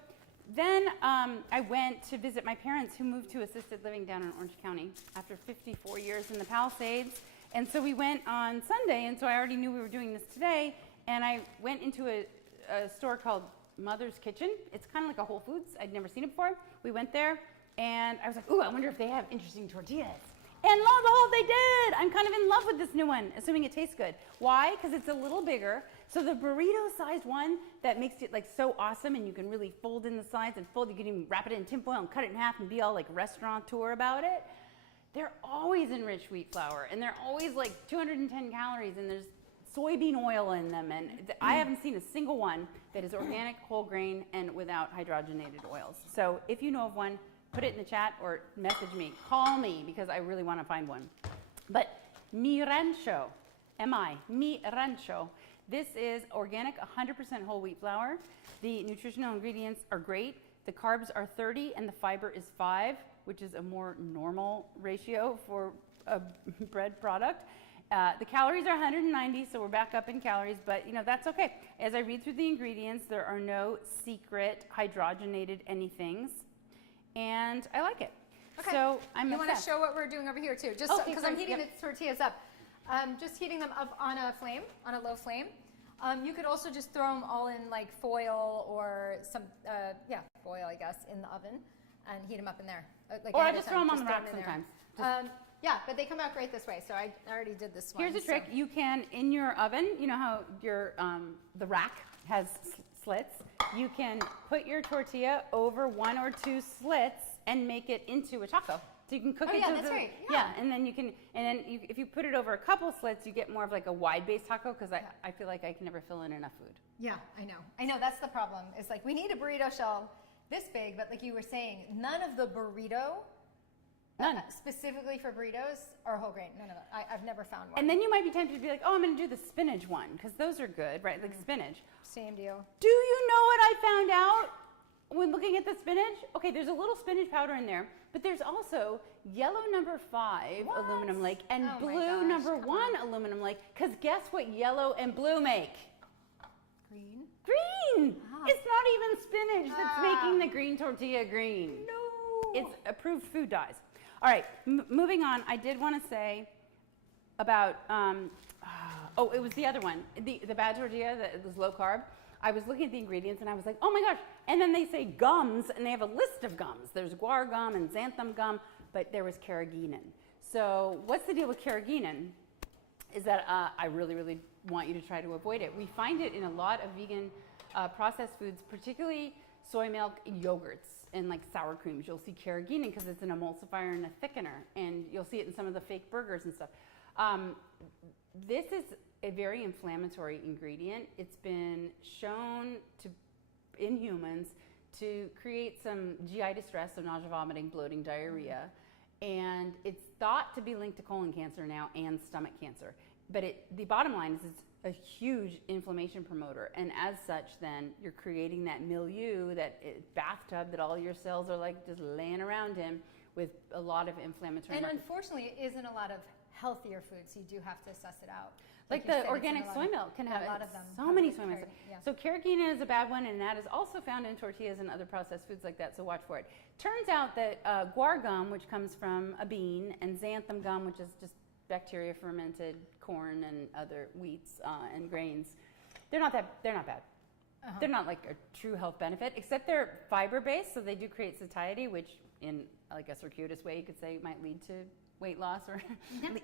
then I went to visit my parents who moved to assisted living down in Orange County after 54 years in the Palisades. And so we went on Sunday, and so I already knew we were doing this today. And I went into a store called Mother's Kitchen. It's kind of like a Whole Foods. I'd never seen it before. We went there, and I was like, ooh, I wonder if they have interesting tortillas. And lo and behold, they did. I'm kind of in love with this new one, assuming it tastes good. Why? Because it's a little bigger. So the burrito-sized one that makes it like so awesome, and you can really fold in the sides and fold. You can even wrap it in tinfoil and cut it in half and be all like restaurateur about it. They're always enriched wheat flour, and they're always like 210 calories, and there's soybean oil in them. And I haven't seen a single one that is organic, whole grain, and without hydrogenated oils. So if you know of one, put it in the chat or message me. Call me, because I really want to find one. But Mi Rancho, Mi Rancho. This is organic, 100% whole wheat flour. The nutritional ingredients are great. The carbs are 30 and the fiber is 5, which is a more normal ratio for a bread product. The calories are 190, so we're back up in calories, but that's okay. As I read through the ingredients, there are no secret hydrogenated anythings. And I like it. Okay. So I'm You obsessed. want to show what we're doing over here too, just Okay, because I'm heating the tortillas up. Just heating them up on a flame, on a low flame. You could also just throw them all in like foil or some, foil I guess, in the oven and heat them up in there. Or I just throw them on the rack sometimes. Yeah, but they come out great this way, so I already did this one. Here's a trick. You can, in your oven, you know how your the rack has slits. You can put your tortilla over 1 or 2 slits and make it into a taco. So you can cook it to that's right. Yeah, and then if you put it over a couple slits, you get more of like a wide base taco because I feel like I can never fill in enough food. Yeah, I know, that's the problem. It's like we need a burrito shell this big, but like you were saying, none of the burrito, specifically for burritos, are whole grain. None of them. I've never found one. And then you might be tempted to be like, oh, I'm going to do the spinach one because those are good, right? Like spinach. Same deal. Do you know what I found out when looking at the spinach? Okay, there's a little spinach powder in there, but there's also yellow number 5 aluminum lake and blue number 1 aluminum lake. Because guess what yellow and blue make? Green. Green! It's not even spinach that's making the green tortilla green. No! It's approved food dyes. All right, moving on, I did want to say about, it was the other one, the bad tortilla that was low carb. I was looking at the ingredients and I was like, oh my gosh. And then they say gums and they have a list of gums. There's guar gum and xanthan gum, but there was carrageenan. So what's the deal with carrageenan? Is that I really, really want you to try to avoid it. We find it in a lot of vegan processed foods, particularly soy milk, yogurts, and like sour creams. You'll see carrageenan because it's an emulsifier and a thickener, and you'll see it in some of the fake burgers and stuff. This is a very inflammatory ingredient. It's been shown in humans to create some GI distress, so nausea, vomiting, bloating, diarrhea, and it's thought to be linked to colon cancer now and stomach cancer. But the bottom line is it's a huge inflammation promoter, and as such, then you're creating that milieu, that bathtub that all your cells are like just laying around in with a lot of inflammatory. And unfortunately, it isn't a lot of healthier foods, so you do have to suss it out. Like the organic soy milk can have a lot of them. So many soy milks. Yeah. So carrageenan is a bad one, and that is also found in tortillas and other processed foods like that, so watch for it. Turns out that guar gum, which comes from a bean, and xanthan gum, which is just bacteria fermented corn and other wheats and grains, they're not bad. They're not like a true health benefit, except they're fiber based, so they do create satiety, which in like a circuitous way you could say might lead to weight loss or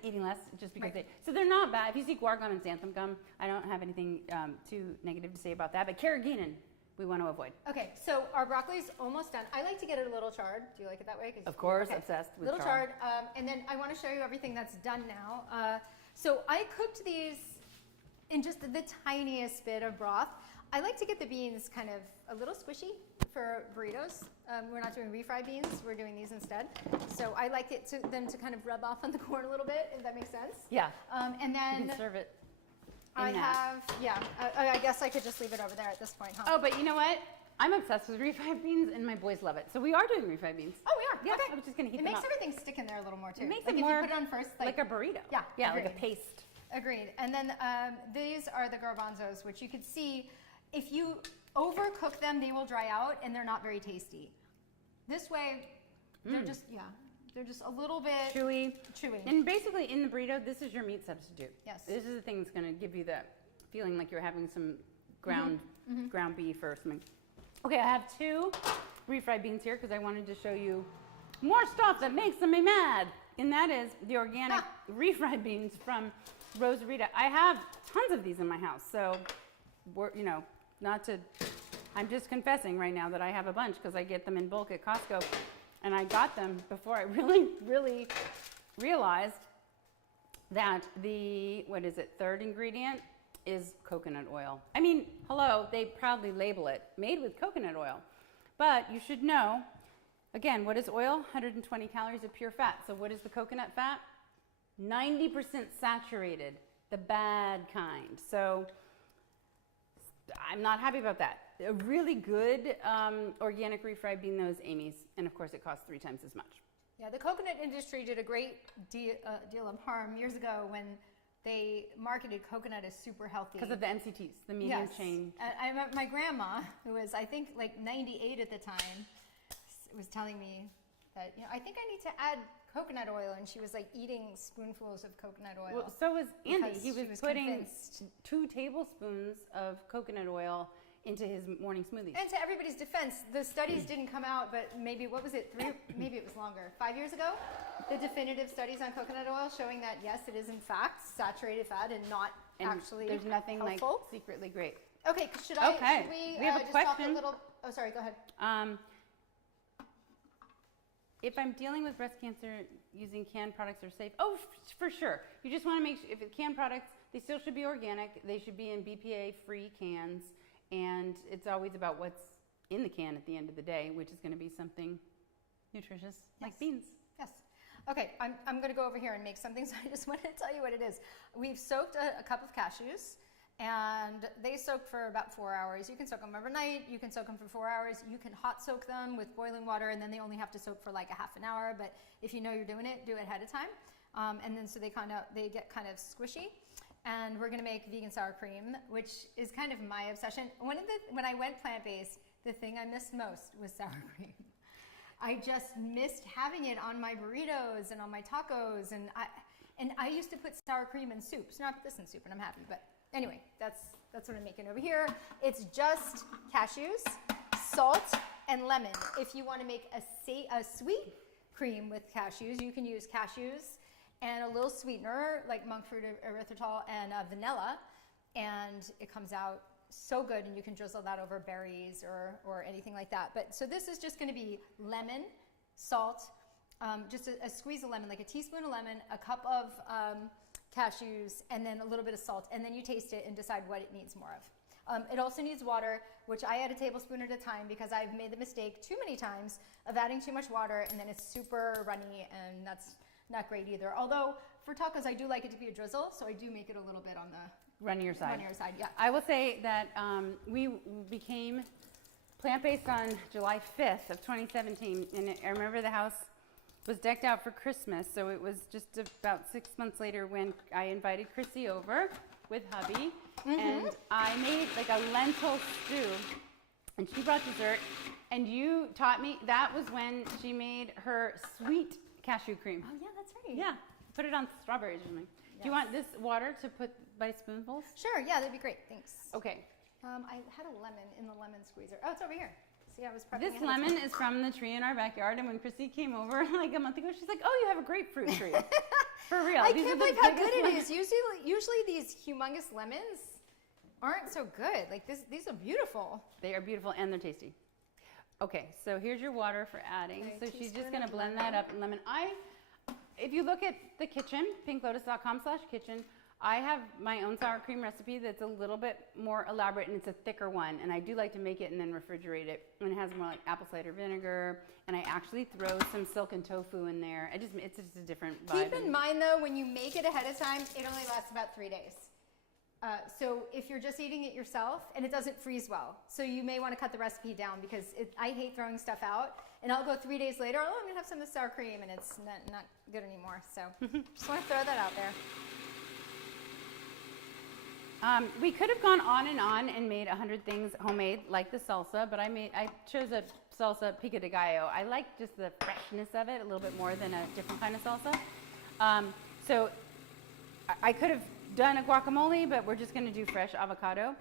eating less, just because so they're not bad. If you see guar gum and xanthan gum, I don't have anything too negative to say about that, but carrageenan we want to avoid. Okay, so our broccoli's almost done. I like to get it a little charred. Do you like it that way? Of course, obsessed with little charred. And then I want to show you everything that's done now. So I cooked these in just the tiniest bit of broth. I like to get the beans kind of a little squishy for burritos. We're not doing refried beans, we're doing these instead. So I like them to kind of rub off on the corn a little bit, if that makes sense. Yeah. And then you can serve it. I guess I could just leave it over there at this point, huh? Oh, but you know what? I'm obsessed with refried beans, and my boys love it. So we are doing refried beans. Oh, we are? Yeah, okay. I was just going to heat them them up. It up. makes everything stick in there a little more, too. It makes like it if more you put it on first. like a burrito. Yeah, like a paste. Agreed. And then these are the garbanzos, which you could see, if you overcook them, they will dry out, and they're not very tasty. This way, they're just, they're just a little bit chewy. And basically, in the burrito, this is your meat substitute. Yes. This is the thing that's going to give you that feeling like you're having some ground beef or something. Okay, I have 2 refried beans here because I wanted to show you more stuff that makes me mad. And that is the organic refried beans from Rosarita. I have tons of these in my house. So, I'm just confessing right now that I have a bunch because I get them in bulk at Costco. And I got them before I really, really realized that the, third ingredient is coconut oil. I mean, hello, they proudly label it made with coconut oil. But you should know, again, what is oil? 120 calories of pure fat. So what is the coconut fat? 90% saturated, the bad kind. So I'm not happy about that. A really good organic refried bean, though, is Amy's. And of course, it costs 3 times as much. Yeah, the coconut industry did a great deal of harm years ago when they marketed coconut as super healthy. Because of the MCTs, the medium chain. I remember my grandma, who was, I think, like 98 at the time, was telling me that, I think I need to add coconut oil, and she was like eating spoonfuls of coconut oil. Well, so was Andy. He was putting 2 tablespoons of coconut oil into his morning smoothies. And to everybody's defense, the studies didn't come out, but maybe, what was it, maybe it was longer, 5 years ago? The definitive studies on coconut oil showing that, yes, it is in fact saturated fat and not actually there's nothing helpful. like secretly great. Okay, should we have a just question. talk a little? Oh, sorry. Go ahead. If I'm dealing with breast cancer, using canned products are safe. Oh, for sure. You just want to make sure, if it's canned products, they still should be organic. They should be in BPA-free cans. And it's always about what's in the can at the end of the day, which is going to be something nutritious, like beans. Yes. Okay, I'm going to go over here and make something, so I just want to tell you what it is. We've soaked a cup of cashews, and they soak for about 4 hours. You can soak them overnight. You can soak them for 4 hours. You can hot soak them with boiling water, and then they only have to soak for like a half an hour. But if you know you're doing it, do it ahead of time. And then so they get kind of squishy. And we're gonna make vegan sour cream, which is kind of my obsession. When I went plant-based, the thing I missed most was sour cream. I just missed having it on my burritos and on my tacos, and I used to put sour cream in soups. Not this in soup, and I'm happy, but anyway, that's what I'm making over here. It's just cashews, salt, and lemon. If you want to make a sweet cream with cashews, you can use cashews and a little sweetener like monk fruit erythritol and vanilla, and it comes out so good. And you can drizzle that over berries or anything like that. But so this is just going to be lemon, salt, just a squeeze of lemon, like a teaspoon of lemon, a cup of cashews, and then a little bit of salt, and then you taste it and decide what it needs more of. It also needs water, which I add a tablespoon at a time because I've made the mistake too many times of adding too much water, and then it's super runny, and that's not great either. Although for tacos, I do like it to be a drizzle, so I do make it a little bit on the Runnier side. runnier side. Yeah. I will say that we became plant-based on July 5th of 2017, and I remember the house was decked out for Christmas, so it was just about 6 months later when I invited Chrissy over with hubby, and I made like a lentil stew, and she brought dessert, and you taught me, that was when she made her sweet cashew cream. Oh yeah, that's right. Yeah, put it on strawberries or something. Yes. Do you want this water to put by spoonfuls? Sure. Yeah, that'd be great. Thanks. Okay. I had a lemon in the lemon squeezer. Oh, it's over here. See, I was prepping. This ahead of lemon time. is from the tree in our backyard, and when Chrissy came over like a month ago, she's like, "Oh, you have a grapefruit tree." For real. I These can't are the believe how good biggest it ones. is. Usually these humongous lemons aren't so good. Like these are beautiful. They are beautiful and they're tasty. Okay, so here's your water for adding. Okay, So she's teaspoon just gonna of blend lemon. that up in lemon. If you look at the kitchen, pinklotus.com/kitchen, I have my own sour cream recipe that's a little bit more elaborate, and it's a thicker one. And I do like to make it and then refrigerate it. And it has more like apple cider vinegar. And I actually throw some silken tofu in there. It's just a different vibe. Keep in mind though, when you make it ahead of time, it only lasts about 3 days. So if you're just eating it yourself, and it doesn't freeze well, so you may want to cut the recipe down because I hate throwing stuff out. And I'll go 3 days later, oh, I'm gonna have some of the sour cream, and it's not good anymore. So just want to throw that out there. We could have gone on and made 100 things homemade, like the salsa, but I chose a salsa pico de gallo. I like just the freshness of it a little bit more than a different kind of salsa. So I could have done a guacamole, but we're just going to do fresh avocado.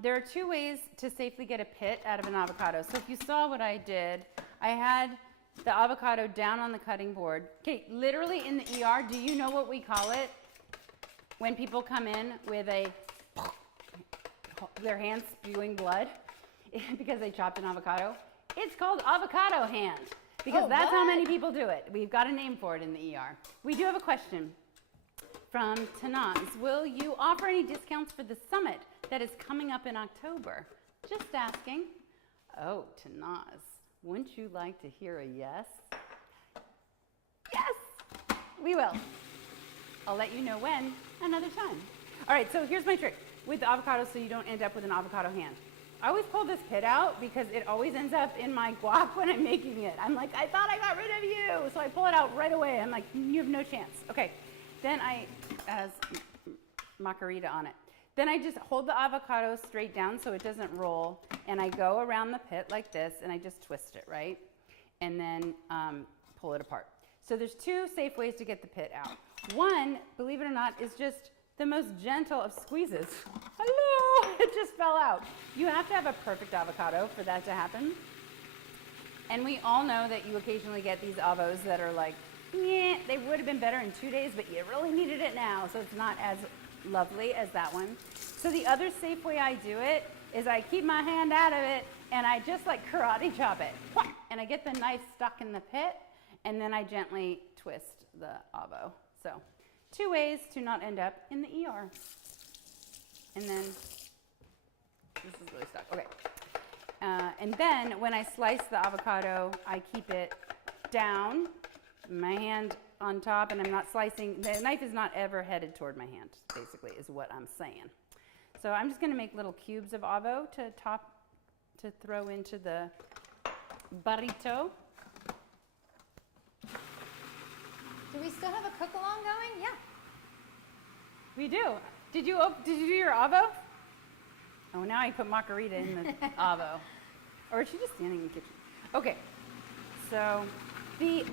There are 2 ways to safely get a pit out of an avocado. So if you saw what I did, I had the avocado down on the cutting board. Okay, literally in the ER, do you know what we call it? When people come in with their hands spewing blood because they chopped an avocado, it's called avocado hand because that's how many people do it. We've got a name for it in the ER. We do have a question from Tanaz. Will you offer any discounts for the summit that is coming up in October? Just asking. Oh, Tanaz, wouldn't you like to hear a yes? Yes, we will. I'll let you know when another time. All right, so here's my trick with the avocado so you don't end up with an avocado hand. I always pull this pit out because it always ends up in my guac when I'm making it. I'm like, I thought I got rid of you. So I pull it out right away. I'm like, you have no chance. Okay, then it has macarita on it. Then I just hold the avocado straight down so it doesn't roll. And I go around the pit like this and I just twist it, right? And then pull it apart. So there's 2 safe ways to get the pit out. One, believe it or not, is just the most gentle of squeezes. Hello, it just fell out. You have to have a perfect avocado for that to happen. And we all know that you occasionally get these avos that are like, yeah, they would have been better in 2 days, but you really needed it now. So it's not as lovely as that one. So the other safe way I do it is I keep my hand out of it and I just like karate chop it. And I get the knife stuck in the pit and then I gently twist the avo. So 2 ways to not end up in the ER. And then, this is really stuck, okay. And then when I slice the avocado, I keep it down, my hand on top, and I'm not slicing. The knife is not ever headed toward my hand, basically, is what I'm saying. So I'm just gonna make little cubes of avo to throw into the burrito. Do we still have a cook along going? Yeah. We do. Did you do your avo? Oh, now I put margarita in the avo. Or is she just standing in the kitchen? Okay, so the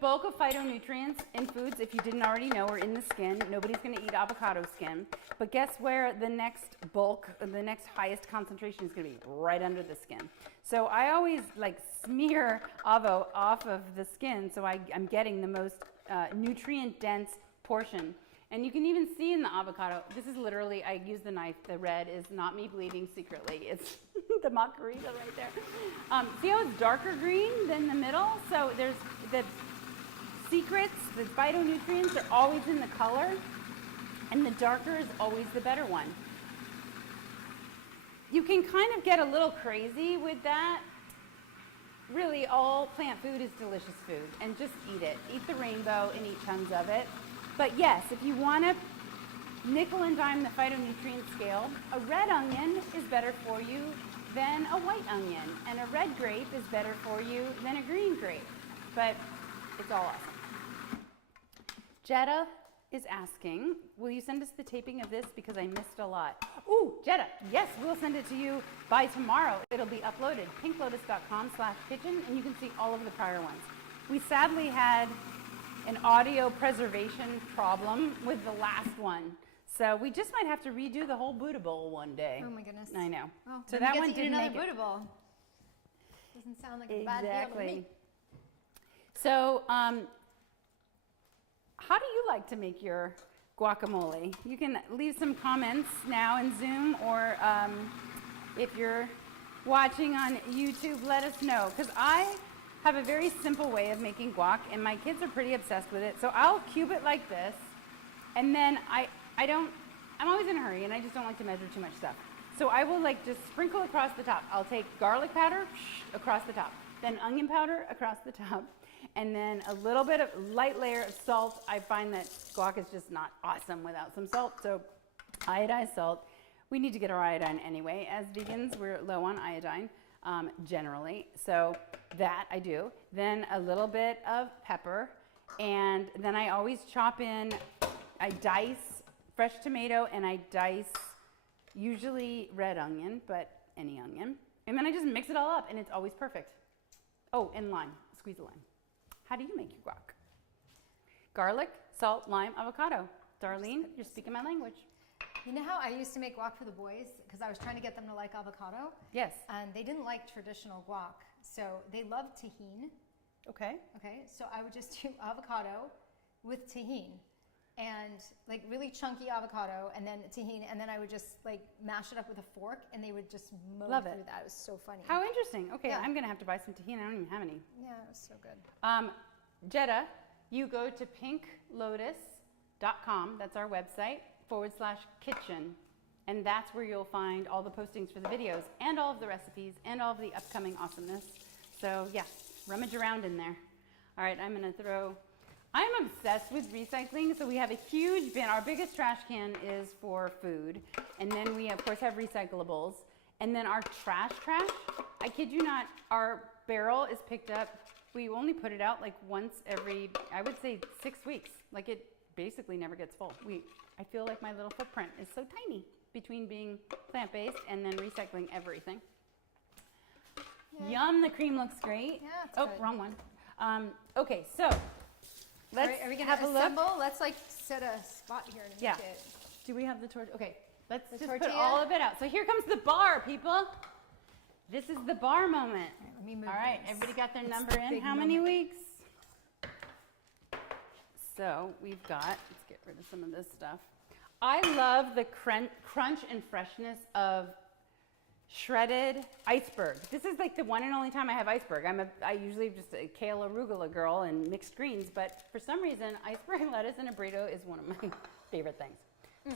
bulk of phytonutrients in foods, if you didn't already know, are in the skin. Nobody's gonna eat avocado skin. But guess where the next bulk, the next highest concentration is gonna be? Right under the skin. So I always like smear avo off of the skin so I'm getting the most nutrient dense portion. And you can even see in the avocado, this is literally, I use the knife, the red is not me bleeding secretly, it's the margarita right there. See how it's darker green than the middle? So there's the secrets, the phytonutrients are always in the color, and the darker is always the better one. You can kind of get a little crazy with that. Really, all plant food is delicious food, and just eat it. Eat the rainbow and eat tons of it. But yes, if you want to nickel and dime the phytonutrient scale, a red onion is better for you than a white onion, and a red grape is better for you than a green grape. But it's all awesome. Jetta is asking, will you send us the taping of this because I missed a lot? Ooh, Jetta, yes, we'll send it to you by tomorrow. It'll be uploaded, pinklotus.com/kitchen, and you can see all of the prior ones. We sadly had an audio preservation problem with the last one. So we just might have to redo the whole Buddha bowl one day. Oh my goodness. I know. Well, so that one didn't another make Buddha it. bowl. Doesn't sound like a bad deal to me. So how do you like to make your guacamole? You can leave some comments now in Zoom, or if you're watching on YouTube, let us know. Because I have a very simple way of making guac, and my kids are pretty obsessed with it. So I'll cube it like this, and then I'm always in a hurry, and I just don't like to measure too much stuff. So I will like just sprinkle across the top. I'll take garlic powder across the top, then onion powder across the top, and then a little bit of light layer of salt. I find that guac is just not awesome without some salt, so iodized salt. We need to get our iodine anyway. As vegans, we're low on iodine. Generally, so that I do. Then a little bit of pepper, and then I always chop in, I dice fresh tomato, and I dice usually red onion, but any onion. And then I just mix it all up, and it's always perfect. Oh, and lime, squeeze a lime. How do you make your guac? Garlic, salt, lime, avocado. Darlene, you're speaking my language. You know how I used to make guac for the boys? Because I was trying to get them to like avocado. Yes. And they didn't like traditional guac. So they loved tahini. Okay. Okay. So I would just do avocado with tahini. And like really chunky avocado and then tahini. And then I would just like mash it up with a fork and they would just mow Love through it. that. It was so funny. How interesting. Okay, Yeah. I'm going to have to buy some tahini. I don't even have any. Yeah, it was so good. Jetta, you go to pinklotus.com. That's our website. /kitchen, and that's where you'll find all the postings for the videos and all of the recipes and all of the upcoming awesomeness. So yeah, rummage around in there. All right, I'm obsessed with recycling, so we have a huge bin. Our biggest trash can is for food, and then we of course have recyclables, and then our trash, I kid you not, our barrel is picked up. We only put it out like once every, I would say 6 weeks. Like it basically never gets full. I feel like my little footprint is so tiny between being plant-based and then recycling everything. Yeah. Yum, the cream looks great. Yeah, it's oh, good. wrong one. Okay, so let's are we have gonna a assemble? look. Let's like set a spot here to make Yeah. it. Do we have the torch? Okay, let's The just tortilla? put all of it out. So here comes the bar, people. This is the bar moment. Let me move All right, this. everybody got their It's number the in? big How many moment. weeks? So we've got, let's get rid of some of this stuff. I love the crunch and freshness of shredded iceberg. This is like the one and only time I have iceberg. I usually just a kale arugula girl and mixed greens, but for some reason, iceberg lettuce in a burrito is one of my favorite things.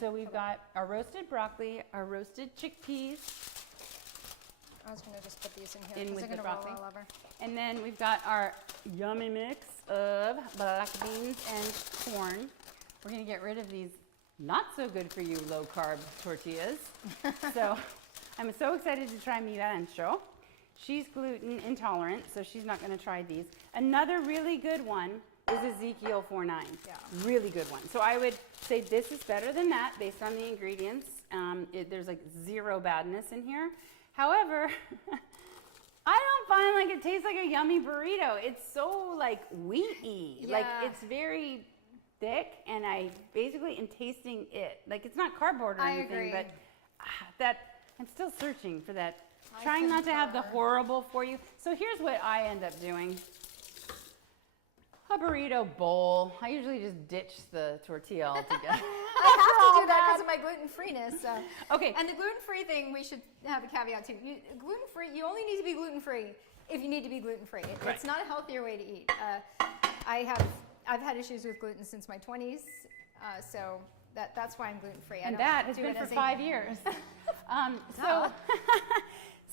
So we've got our roasted broccoli, our roasted chickpeas. I was gonna just put these in here In because with they're the gonna roll broccoli. all over. And then we've got our yummy mix of black beans and corn. We're gonna get rid of these not so good for you low carb tortillas. So I'm so excited to try mi rancho. She's gluten intolerant, so she's not gonna try these. Another really good one is Ezekiel 4.9. Yeah. Really good one. So I would say this is better than that based on the ingredients. There's like zero badness in here. However, I don't find like it tastes like a yummy burrito. It's so like wheaty. Yeah. Like it's very thick, and I basically am tasting it. Like it's not cardboard or I anything, agree. but that I'm still searching for that. I Trying not to have the concur. horrible for you. So here's what I end up doing. A burrito bowl. I usually just ditch the tortilla altogether. I have to do that because of my gluten-freeness. Okay. And the gluten-free thing, we should have a caveat too. Gluten-free, you only need to be gluten-free if you need to be gluten-free. Right. It's not a healthier way to eat. I've had issues with gluten since my 20s, so that's why I'm gluten-free. And that has been for 5 years.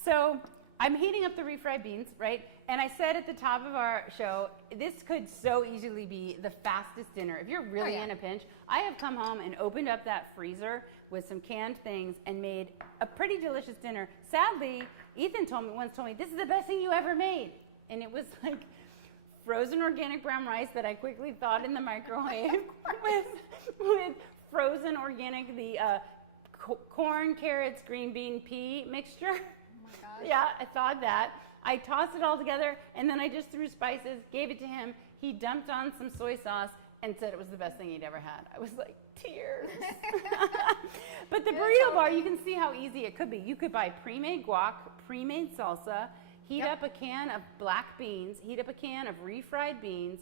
So I'm heating up the refried beans, right? And I said at the top of our show, this could so easily be the fastest dinner. If you're really yeah. in a pinch, I have come home and opened up that freezer with some canned things and made a pretty delicious dinner. Sadly, Ethan once told me, this is the best thing you ever made. And it was like frozen organic brown rice that I quickly thawed in the microwave with frozen organic, the corn, carrots, green bean, pea mixture. Yeah, I thawed that. I tossed it all together, and then I just threw spices, gave it to him. He dumped on some soy sauce and said it was the best thing he'd ever had. I was like, tears. But the burrito bar, you can see how easy it could be. You could buy pre-made guac, pre-made salsa, heat up a can of black beans, heat up a can of refried beans.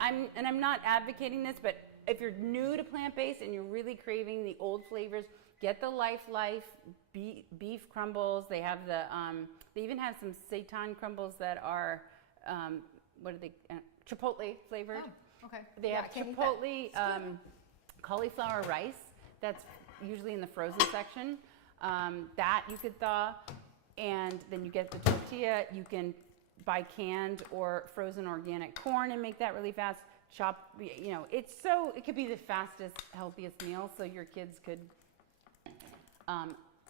I'm not advocating this, but if you're new to plant-based and you're really craving the old flavors, get the Life beef crumbles. They have they even have some seitan crumbles that are, what are they, chipotle flavored. Oh, okay. They Yeah, have I can't eat chipotle cauliflower rice. That's usually in the frozen section. That you could thaw, and then you get the tortilla. You can buy canned or frozen organic corn and make that really fast. Chop, it could be the fastest, healthiest meal. So your kids could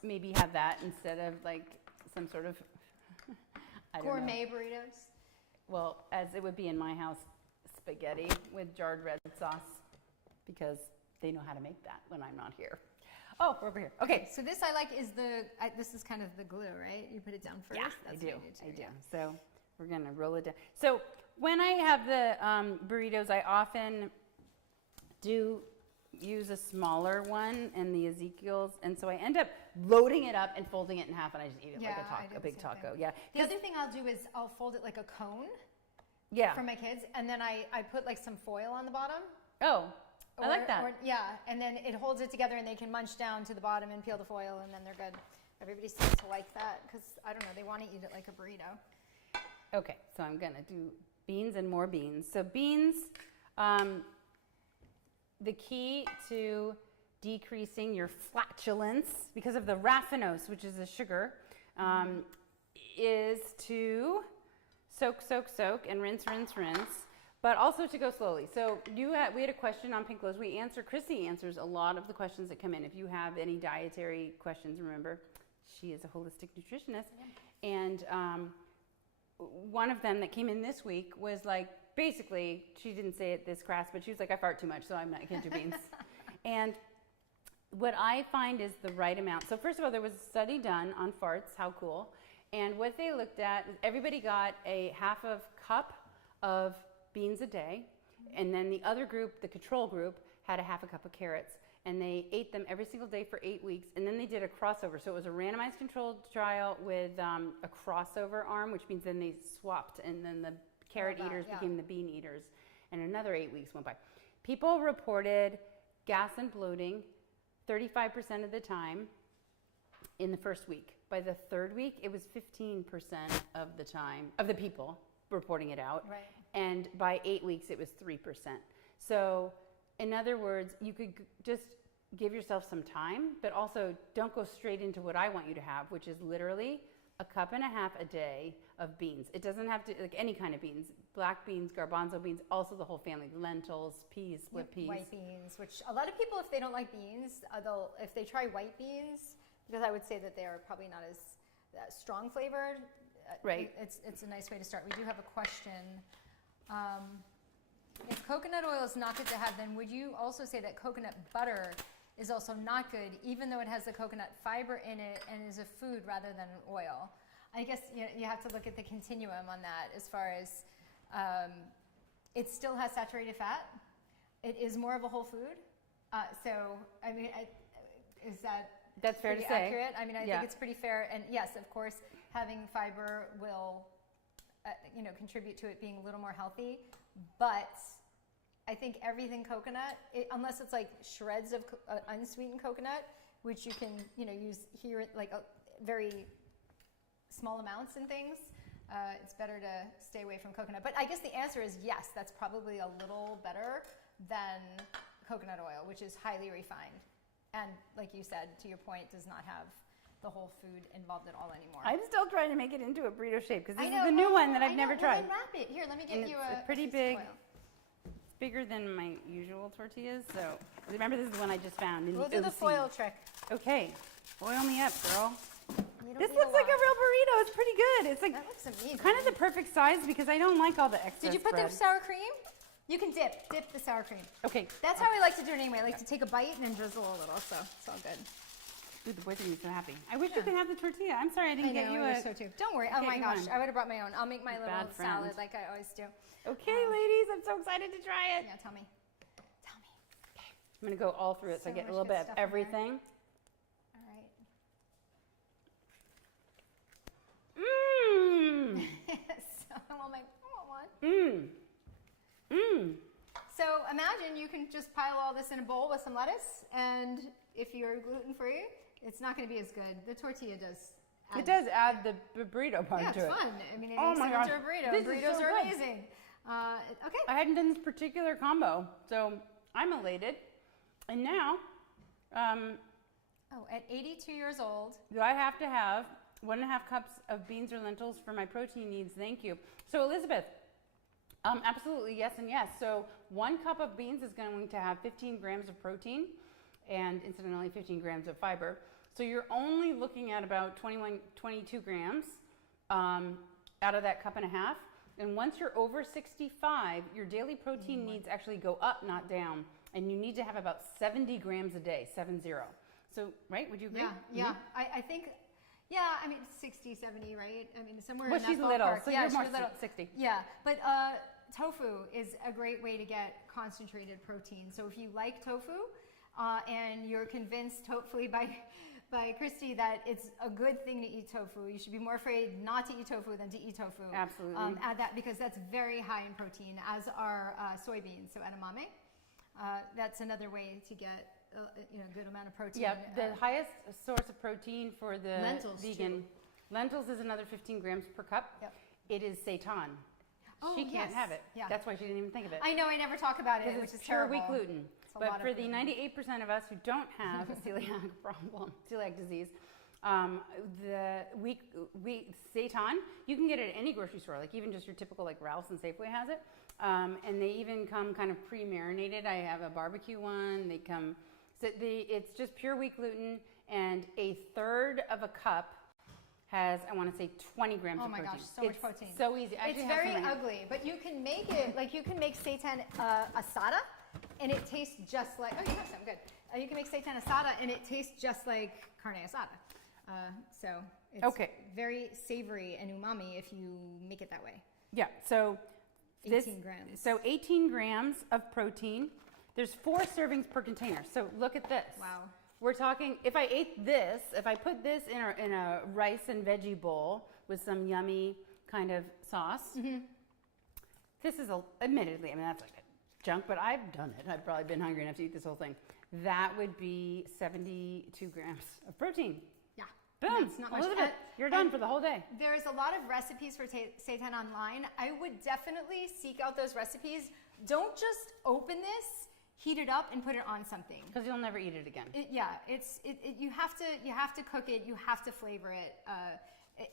maybe have that instead of like some sort of Gourmet burritos. Well, as it would be in my house, spaghetti with jarred red sauce, because they know how to make that when I'm not here. Oh, we're over here. Okay. So this I like is this is kind of the glue, right? You put it down first. Yeah, That's I do. what I do. yeah. So we're gonna roll it down. So when I have the burritos, I often do use a smaller one and the Ezekiel's, and so I end up loading it up and folding it in half, and I just eat it like I do a the big same taco. thing. Yeah. The other thing I'll do is I'll fold it like a cone Yeah. for my kids, and then I put like some foil on the bottom. Oh, I like that. And then it holds it together, and they can munch down to the bottom and peel the foil, and then they're good. Everybody seems to like that because, I don't know, they want to eat it like a burrito. Okay, so I'm gonna do beans and more beans. So beans, the key to decreasing your flatulence because of the raffinose, which is a sugar, is to soak, and rinse, but also to go slowly. So we had a question on Pink Glows. Chrissy answers a lot of the questions that come in. If you have any dietary questions, remember, she is a holistic nutritionist. And one of them that came in this week was like, basically, she didn't say it this crass, but she was like, I fart too much, so I can't do beans. And what I find is the right amount. So first of all, there was a study done on farts, how cool. And what they looked at, everybody got a half of cup of beans a day. And then the other group, the control group, had a half a cup of carrots. And they ate them every single day for 8 weeks. And then they did a crossover. So it was a randomized controlled trial with a crossover arm, which means then they swapped. And then the carrot eaters became the bean eaters. And another 8 weeks went by. People reported gas and bloating 35% of the time in the first week. By the third week, it was 15% of the time, of the people reporting it out. Right. And by 8 weeks, it was 3%. So in other words, you could just give yourself some time, but also don't go straight into what I want you to have, which is literally a cup and a half a day of beans. It doesn't have to, like any kind of beans, black beans, garbanzo beans, also the whole family, lentils, peas, split peas. White beans, which a lot of people, if they don't like beans, if they try white beans, because I would say that they are probably not as strong flavored. Right. It's a nice way to start. We do have a question. If coconut oil is not good to have, then would you also say that coconut butter is also not good, even though it has the coconut fiber in it and is a food rather than an oil? I guess you have to look at the continuum on that as far as it still has saturated fat. It is more of a whole food. So, I mean, That's fair to say. Accurate? I mean, I think it's pretty fair. And yes, of course, having fiber will contribute to it being a little more healthy. But I think everything coconut, unless it's like shreds of unsweetened coconut, which you can use here like very small amounts in things, it's better to stay away from coconut. But I guess the answer is yes, that's probably a little better than coconut oil, which is highly refined. And like you said, to your point, does not have the whole food involved at all anymore. I'm still trying to make it into a burrito shape because this is the new one that I've never tried. Well, then wrap it. Here, let me get you a pretty big. It's bigger than my usual tortillas. So remember, this is the one I just found. We'll do the foil trick. Okay, oil me up, girl. This This looks like a real burrito. It's pretty good. It's like That looks amazing. kind of the perfect size because I don't like all the excess Did you put bread. the sour cream? You can dip the sour cream. Okay. That's how I like to do it anyway. I like to take a bite and then drizzle a little, so it's all good. Ooh, the boys are gonna be so happy. I wish you could have the tortilla. I'm sorry I didn't get you I a. wish so too. Don't worry. Oh get my you gosh, one. I would have brought my own. I'll make my little Bad friend. salad like I always do. Okay, ladies, I'm so excited to try it. Yeah, tell me. Tell me. I'm gonna go all through it so I So get a much little good bit of stuff in there. everything. All right. Mmm. So I'm like, I want one. Mmm. Mmm. So imagine you can just pile all this in a bowl with some lettuce, and if you're gluten free, it's not going to be as good. The tortilla does. It does add the burrito part Yeah, to it's it. fun. I mean, it Oh makes my it gosh. into a burrito. This is Burritos so are good. amazing. Okay. I hadn't done this particular combo, so I'm elated. And now, At 82 years old, do I have to have 1.5 cups of beans or lentils for my protein needs? Thank you. So Elizabeth, absolutely yes and yes. So 1 cup of beans is going to have 15 grams of protein and incidentally 15 grams of fiber. So you're only looking at about 22 grams out of that cup and a half. And once you're over 65, your daily protein needs actually go up, not down. And you need to have about 70 grams a day, 70. So, right, would you agree? yeah. I think, I mean, 60, 70, right? I mean, somewhere Well, in that she's ballpark. little, so yeah, you're more she's little. 60. Yeah, but tofu is a great way to get concentrated protein. So if you like tofu and you're convinced, hopefully by Kristi, that it's a good thing to eat tofu, you should be more afraid not to eat tofu than to eat tofu. Absolutely. Add that because that's very high in protein, as are soybeans, so edamame. That's another way to get a good amount of protein. Yeah, the highest source of protein for the Lentils, vegan. too. Lentils is another 15 grams per cup. Yep. It is seitan. Oh, She can't yes. have it. Yeah. That's why she didn't even think of it. I know, I never talk about it, Because which it's is pure terrible. wheat gluten. It's a But lot for of the gluten. 98% of us who don't have a celiac problem, celiac disease, the wheat seitan, you can get it at any grocery store, like even just your typical like Ralph's and Safeway has it. And they even come kind of pre-marinated. I have a barbecue one. They come, so it's just pure wheat gluten, and 1/3 of a cup has, I want to say, 20 grams of protein. Oh my gosh, so much protein. So easy. I It's actually have very some right now. ugly, but you can make it, like you can make seitan asada, and it tastes just like, oh, you have some, good. You can make seitan asada, and it tastes just like carne asada. So it's Okay. very savory and umami if you make it that way. Yeah, so 18 grams. So 18 grams of protein. There's 4 servings per container. So look at this. Wow. We're talking, if I ate this, if I put this in a rice and veggie bowl with some yummy kind of sauce, this is, admittedly, I mean, that's like junk, but I've done it. I've probably been hungry enough to eat this whole thing. that would be 72 grams of protein. Yeah. Boom. That's not much. Elizabeth, you're done for the whole day. There's a lot of recipes for seitan online. I would definitely seek out those recipes. Don't just open this, heat it up, and put it on something. Because you'll never eat it again. You have to cook it. You have to flavor it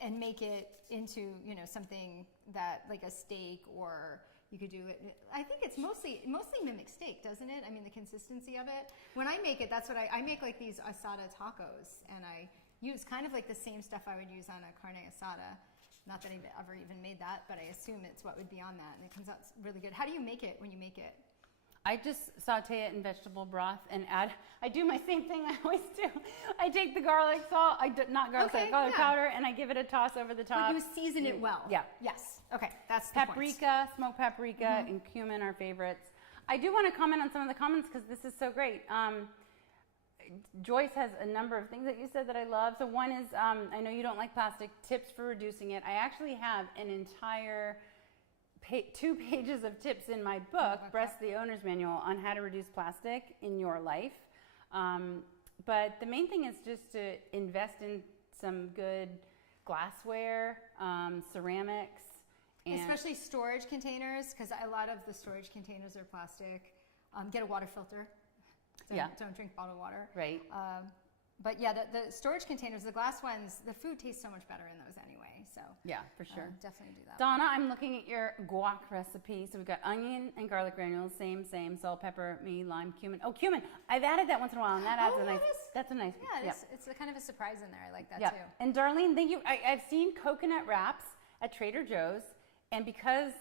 and make it into something that like a steak, or you could do it. I think it's mostly mimic steak, doesn't it? I mean, the consistency of it. When I make it, that's what I make, like these asada tacos, and I use kind of like the same stuff I would use on a carne asada. Not that I've ever even made that, but I assume it's what would be on that, and it comes out really good. How do you make it when you make it? I just saute it in vegetable broth and I do my same thing I always do. I take the garlic salt, garlic powder, and I give it a toss over the top. But you season it well. Yeah. Yes. Okay, that's the paprika, smoked paprika, and cumin are favorites. I do want to comment on some of the comments because this is so great. Joyce has a number of things that you said that I love. So one is, I know you don't like plastic, tips for reducing it. I actually have an entire 2 pages of tips in my book, Breast the Owner's Manual, on how to reduce plastic in your life. But the main thing is just to invest in some good glassware, ceramics. And especially storage containers, because a lot of the storage containers are plastic. Get a water filter. Don't drink bottled water. Right. But yeah, the storage containers, the glass ones, the food tastes so much better in those anyway. So yeah, for sure. Definitely do that. Donna, I'm looking at your guac recipe. So we've got onion and garlic granules, same, salt, pepper, lime, cumin. Oh, cumin! I've added that once in a while, and that adds That's a nice. Yeah, it's a kind of a surprise in there. I like that too. And Darlene, thank you. I've seen coconut wraps at Trader Joe's, and because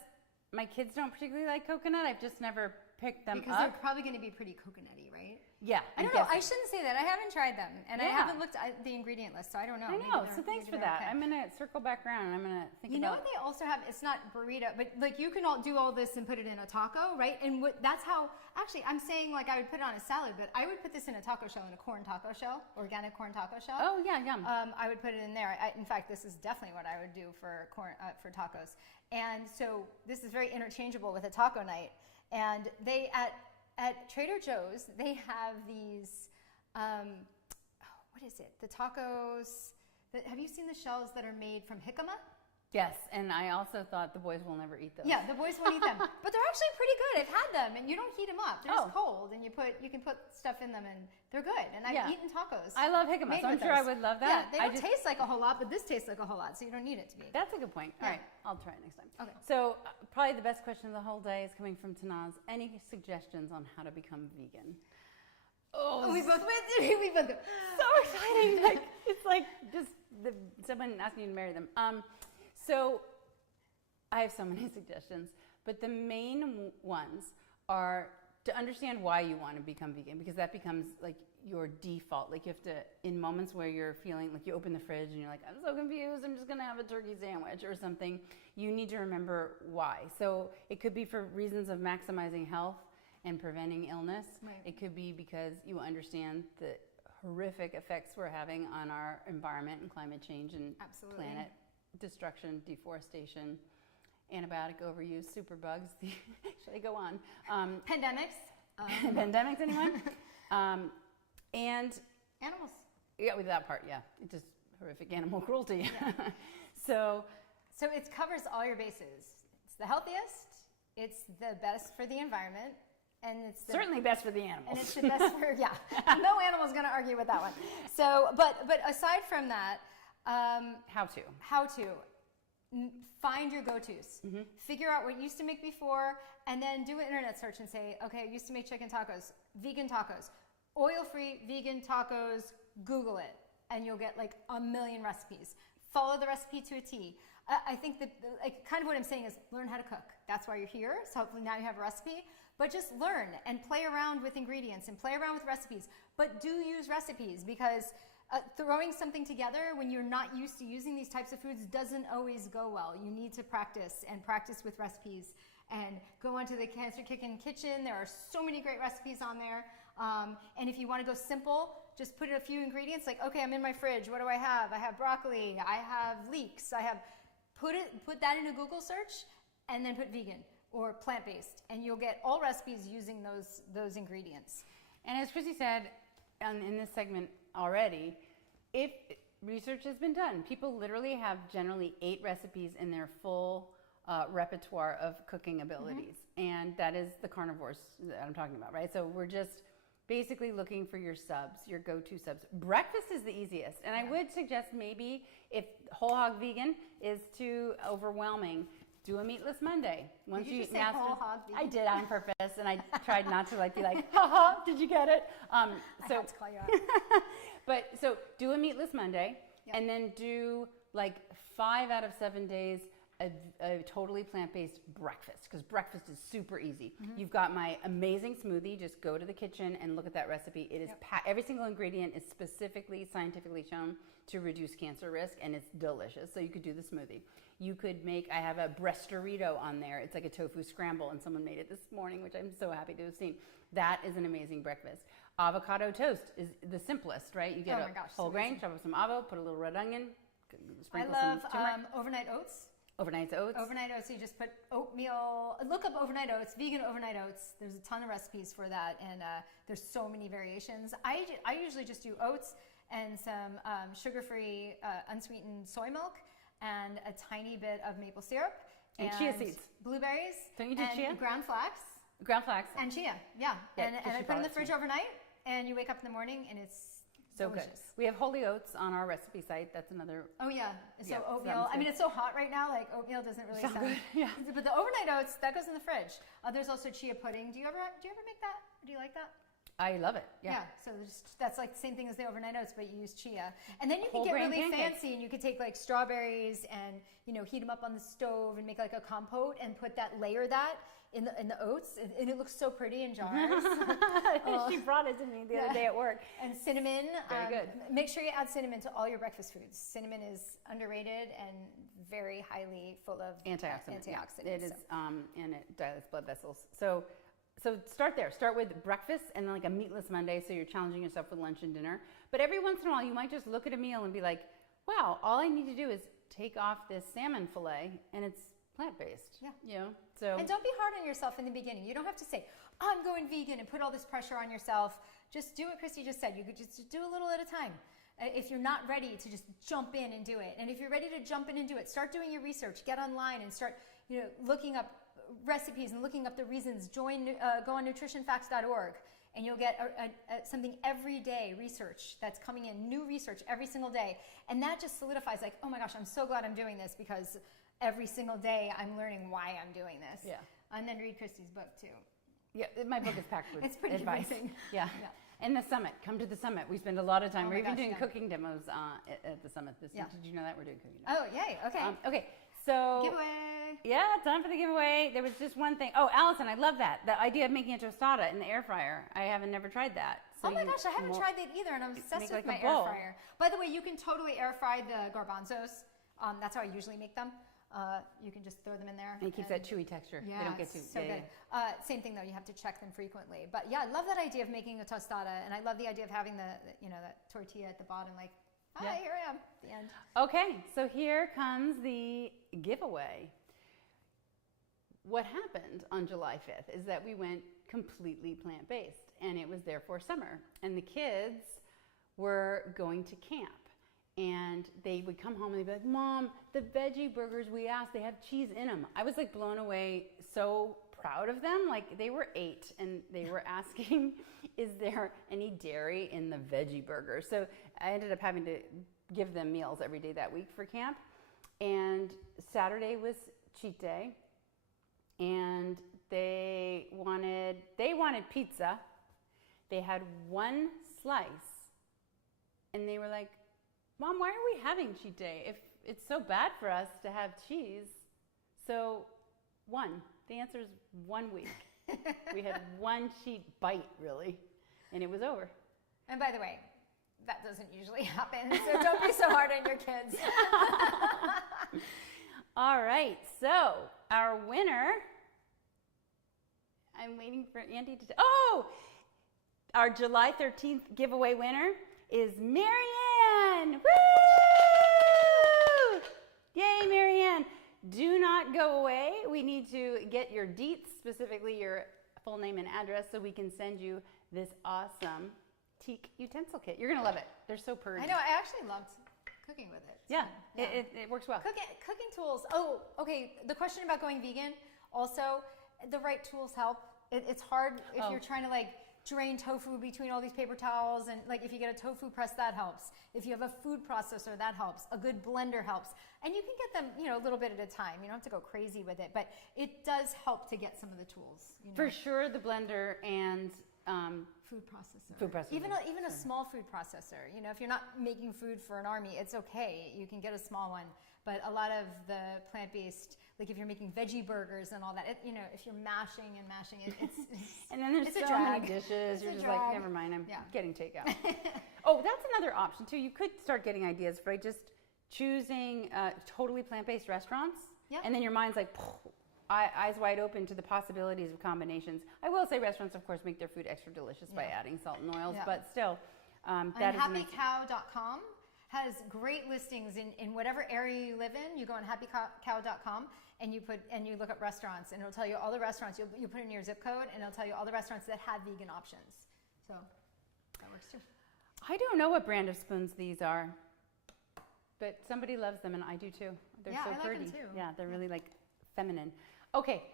my kids don't particularly like coconut, I've just never picked them because up. they're probably going to be pretty coconutty, right? Yeah. I don't know. I shouldn't say that. I haven't tried them, and I haven't looked at the ingredient list, so I don't know. I know. So thanks for that. Okay. I'm going to circle back around, and I'm going to think about. You know what they also have? It's not burrito, but like you can do all this and put it in a taco, right? And that's how. Actually, I'm saying like I would put it on a salad, but I would put this in a taco shell, in a corn taco shell, organic corn taco shell. Oh yeah, yum. I would put it in there. In fact, this is definitely what I would do for for tacos. And so this is very interchangeable with a taco night. And they at Trader Joe's, they have these, what is it? The tacos, have you seen the shells that are made from jicama? Yes, and I also thought the boys will never eat those. Yeah, the boys won't eat them. But they're actually pretty good. I've had them, and you don't heat them up. They're just cold, and you can put stuff in them, and they're good. And I've eaten tacos. I love jicama, so I'm sure I would love that. Yeah, they don't taste like a whole lot, but this tastes like a whole lot, so you don't need it to be. That's a good point. All right, I'll try it next time. Okay. So probably the best question of the whole day is coming from Tanaz. Any suggestions on how to become vegan? Oh, we both went. We both. So exciting! It's like just someone asking you to marry them. So I have so many suggestions, but the main ones are to understand why you want to become vegan, because that becomes like your default. Like you have to, in moments where you're feeling like you open the fridge and you're like, I'm so confused, I'm just gonna have a turkey sandwich or something, you need to remember why. So it could be for reasons of maximizing health and preventing illness. Right. It could be because you understand the horrific effects we're having on our environment and climate change and planet destruction, deforestation, antibiotic overuse, superbugs. Should I go on? Pandemics. Pandemics, anyone? And animals. Yeah, with that part, yeah. It's just horrific animal cruelty. Yeah. So it covers all your bases. It's the healthiest, it's the best for the environment, and it's certainly best for the animals. And it's the best for, no animal's going to argue with that one. So, but aside from that, how to find your go-tos. Mm-hmm. Figure out what you used to make before, and then do an internet search and say, okay, I used to make chicken tacos, vegan tacos, oil-free vegan tacos, Google it, and you'll get like a million recipes. Follow the recipe to a T. I think that kind of what I'm saying is learn how to cook. That's why you're here, so hopefully now you have a recipe. But just learn and play around with ingredients and play around with recipes. But do use recipes, because throwing something together when you're not used to using these types of foods doesn't always go well. You need to practice with recipes and go onto the Cancer Kickin' Kitchen. There are so many great recipes on there. And if you want to go simple, just put in a few ingredients like, okay, I'm in my fridge. What do I have? I have broccoli. I have leeks. Put that in a Google search and then put vegan or plant-based, and you'll get all recipes using those ingredients. And as Chrissy said in this segment already, if research has been done, people literally have generally 8 recipes in their full repertoire of cooking abilities. And that is the carnivores that I'm talking about, right? So we're just basically looking for your subs, your go-to subs. Breakfast is the easiest. And I would suggest maybe if whole hog vegan is too overwhelming, do a meatless Monday. Once Did you just say whole hog vegan? I did on purpose, and I tried not to be like, haha, did you get it? I had to call you out. But so do a meatless Monday, and then do like 5 out of 7 days a totally plant-based breakfast, because breakfast is super easy. You've got my amazing smoothie. Just go to the kitchen and look at that recipe. It is every single ingredient is specifically scientifically shown to reduce cancer risk, and it's delicious. So you could do the smoothie. You could make, I have a breastorito on there. It's like a tofu scramble, and someone made it this morning, which I'm so happy to have seen. That is an amazing breakfast. Avocado toast is the simplest, right? You get a whole grain, chop up some avocado, put a little red onion, sprinkle some turmeric. Overnight oats. Overnight oats. Overnight oats, you just put oatmeal, look up overnight oats, vegan overnight oats. There's a ton of recipes for that, and there's so many variations. I usually just do oats and some sugar-free unsweetened soy milk and a tiny bit of maple syrup. And chia seeds. Blueberries. Don't you do chia? Ground flax. Ground flax. And chia, and I put it in the fridge overnight, and you wake up in the morning, and it's so delicious. Good. We have holy oats on our recipe site. That's another. Oh yeah. So Yeah, oatmeal. I mean, it's so hot right now. Like oatmeal doesn't really sound good. Yeah. But the overnight oats that goes in the fridge. There's also chia pudding. Do you ever make that? Do you like that? I love it. Yeah. So that's like the same thing as the overnight oats, but you use chia. And then you Whole can get grain really pancakes. fancy, and you could take like strawberries and heat them up on the stove and make like a compote and put that layer in the oats, and it looks so pretty in jars. She brought it to me the other day at work. And cinnamon. Very good. Make sure you add cinnamon to all your breakfast foods. Cinnamon is underrated and very highly full of Antioxidants. antioxidants. It is, and it dilates blood vessels. So start there. Start with breakfast and then like a meatless Monday, so you're challenging yourself with lunch and dinner. But every once in a while, you might just look at a meal and be like, wow, all I need to do is take off this salmon fillet, and it's plant-based. Yeah. So. And don't be hard on yourself in the beginning. You don't have to say, I'm going vegan, and put all this pressure on yourself. Just do what Kristi just said. You could just do a little at a time. If you're not ready to just jump in and do it, and if you're ready to jump in and do it, start doing your research. Get online and start, looking up recipes and looking up the reasons. Go on nutritionfacts.org, and you'll get something every day research that's coming in, new research every single day, and that just solidifies like, oh my gosh, I'm so glad I'm doing this, because every single day I'm learning why I'm doing this. Yeah. And then read Kristi's book too. Yeah, my book is packed with It's pretty advice. amazing. Yeah. And the summit. Come to the summit. We spend a lot of time. Oh We're my even gosh, doing yeah. cooking demos at the summit this year. Did you know that? We're doing cooking demos. Oh, yay. Okay. Okay. So. Giveaway. Yeah, time for the giveaway. There was just one thing. Oh, Allison, I love that. The idea of making a tostada in the air fryer. I haven't never tried that. So Oh my gosh, I haven't tried that either, and I'm obsessed with my air fryer. By the way, you can totally air fry the garbanzos. That's how I usually make them. You can just throw them in there. And it keeps that chewy texture. Yeah, They don't get too so good. Same thing though, you have to check them frequently. But yeah, I love that idea of making a tostada, and I love the idea of having that tortilla at the bottom, like, hi, here I am, the end. Okay, so here comes the giveaway. What happened on July 5th is that we went completely plant-based, and it was therefore summer, and the kids were going to camp. And they would come home and they'd be like, Mom, the veggie burgers we asked, they have cheese in them. I was like blown away, so proud of them. Like, they were 8 and they were asking, is there any dairy in the veggie burger? So I ended up having to give them meals every day that week for camp. And Saturday was cheat day, and they wanted pizza. They had one slice, and they were like, Mom, why are we having cheat day if it's so bad for us to have cheese? So, the answer is 1 week. We had one cheat bite, really, and it was over. And by the way, that doesn't usually happen, so don't be so hard on your kids. All right, so our winner, I'm waiting for Andy to, our July 13th giveaway winner is Marianne. Woo! Yay, Marianne. Do not go away. We need to get your deets, specifically your full name and address so we can send you this awesome teak utensil kit. You're gonna love it. They're so purdy. I know. I actually loved cooking with it. Yeah, it works well. Cooking tools. Oh, okay. The question about going vegan. Also, the right tools help. It's hard if you're trying to like drain tofu between all these paper towels, and like if you get a tofu press, that helps. If you have a food processor, that helps. A good blender helps, and you can get them, you know, a little bit at a time. You don't have to go crazy with it, but it does help to get some of the tools. You know? For sure, the blender and food processor. Food processor. Even a small food processor. You know, if you're not making food for an army, it's okay. You can get a small one. But a lot of the plant-based, like if you're making veggie burgers and all that, you know, if you're mashing it's and then there's so many dishes. You're just like, never mind, I'm getting takeout. Oh, that's another option too. You could start getting ideas by just choosing totally plant-based restaurants. Yeah. And then your mind's like, eyes wide open to the possibilities of combinations. I will say restaurants, of course, make their food extra delicious by adding salt and oils, but still, that is happycow.com has great listings in whatever area you live in. You go on happycow.com and you look up restaurants, and it'll tell you all the restaurants. You put in your zip code, and it'll tell you all the restaurants that have vegan options. So that works too. I don't know what brand of spoons these are, but somebody loves them, and I do too. They're so I pretty. like them too. Yeah, they're really like feminine. Okay,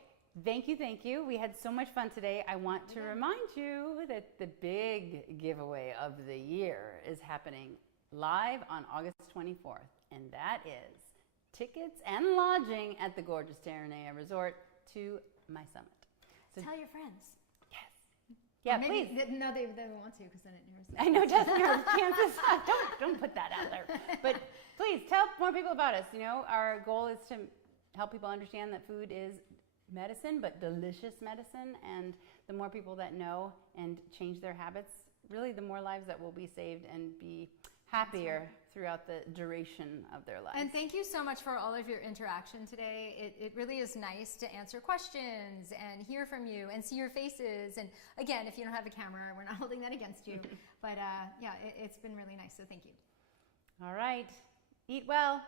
thank you. We had so much fun today. I want to remind you that the big giveaway of the year is happening live on August 24th, and that is tickets and lodging at the gorgeous Terranea Resort to my summit. So tell your friends. Yes. Yeah, please. No, they won't want to, because then it narrows. I know, doesn't hurt. Chances. Don't put that out there. But please tell more people about us. You know, our goal is to help people understand that food is medicine, but delicious medicine. And the more people that know and change their habits, really the more lives that will be saved and be happier throughout the duration of their lives. And thank you so much for all of your interaction today. It really is nice to answer questions and hear from you and see your faces. And again, if you don't have a camera, we're not holding that against you. But yeah, it's been really nice, so thank you. All right. Eat well.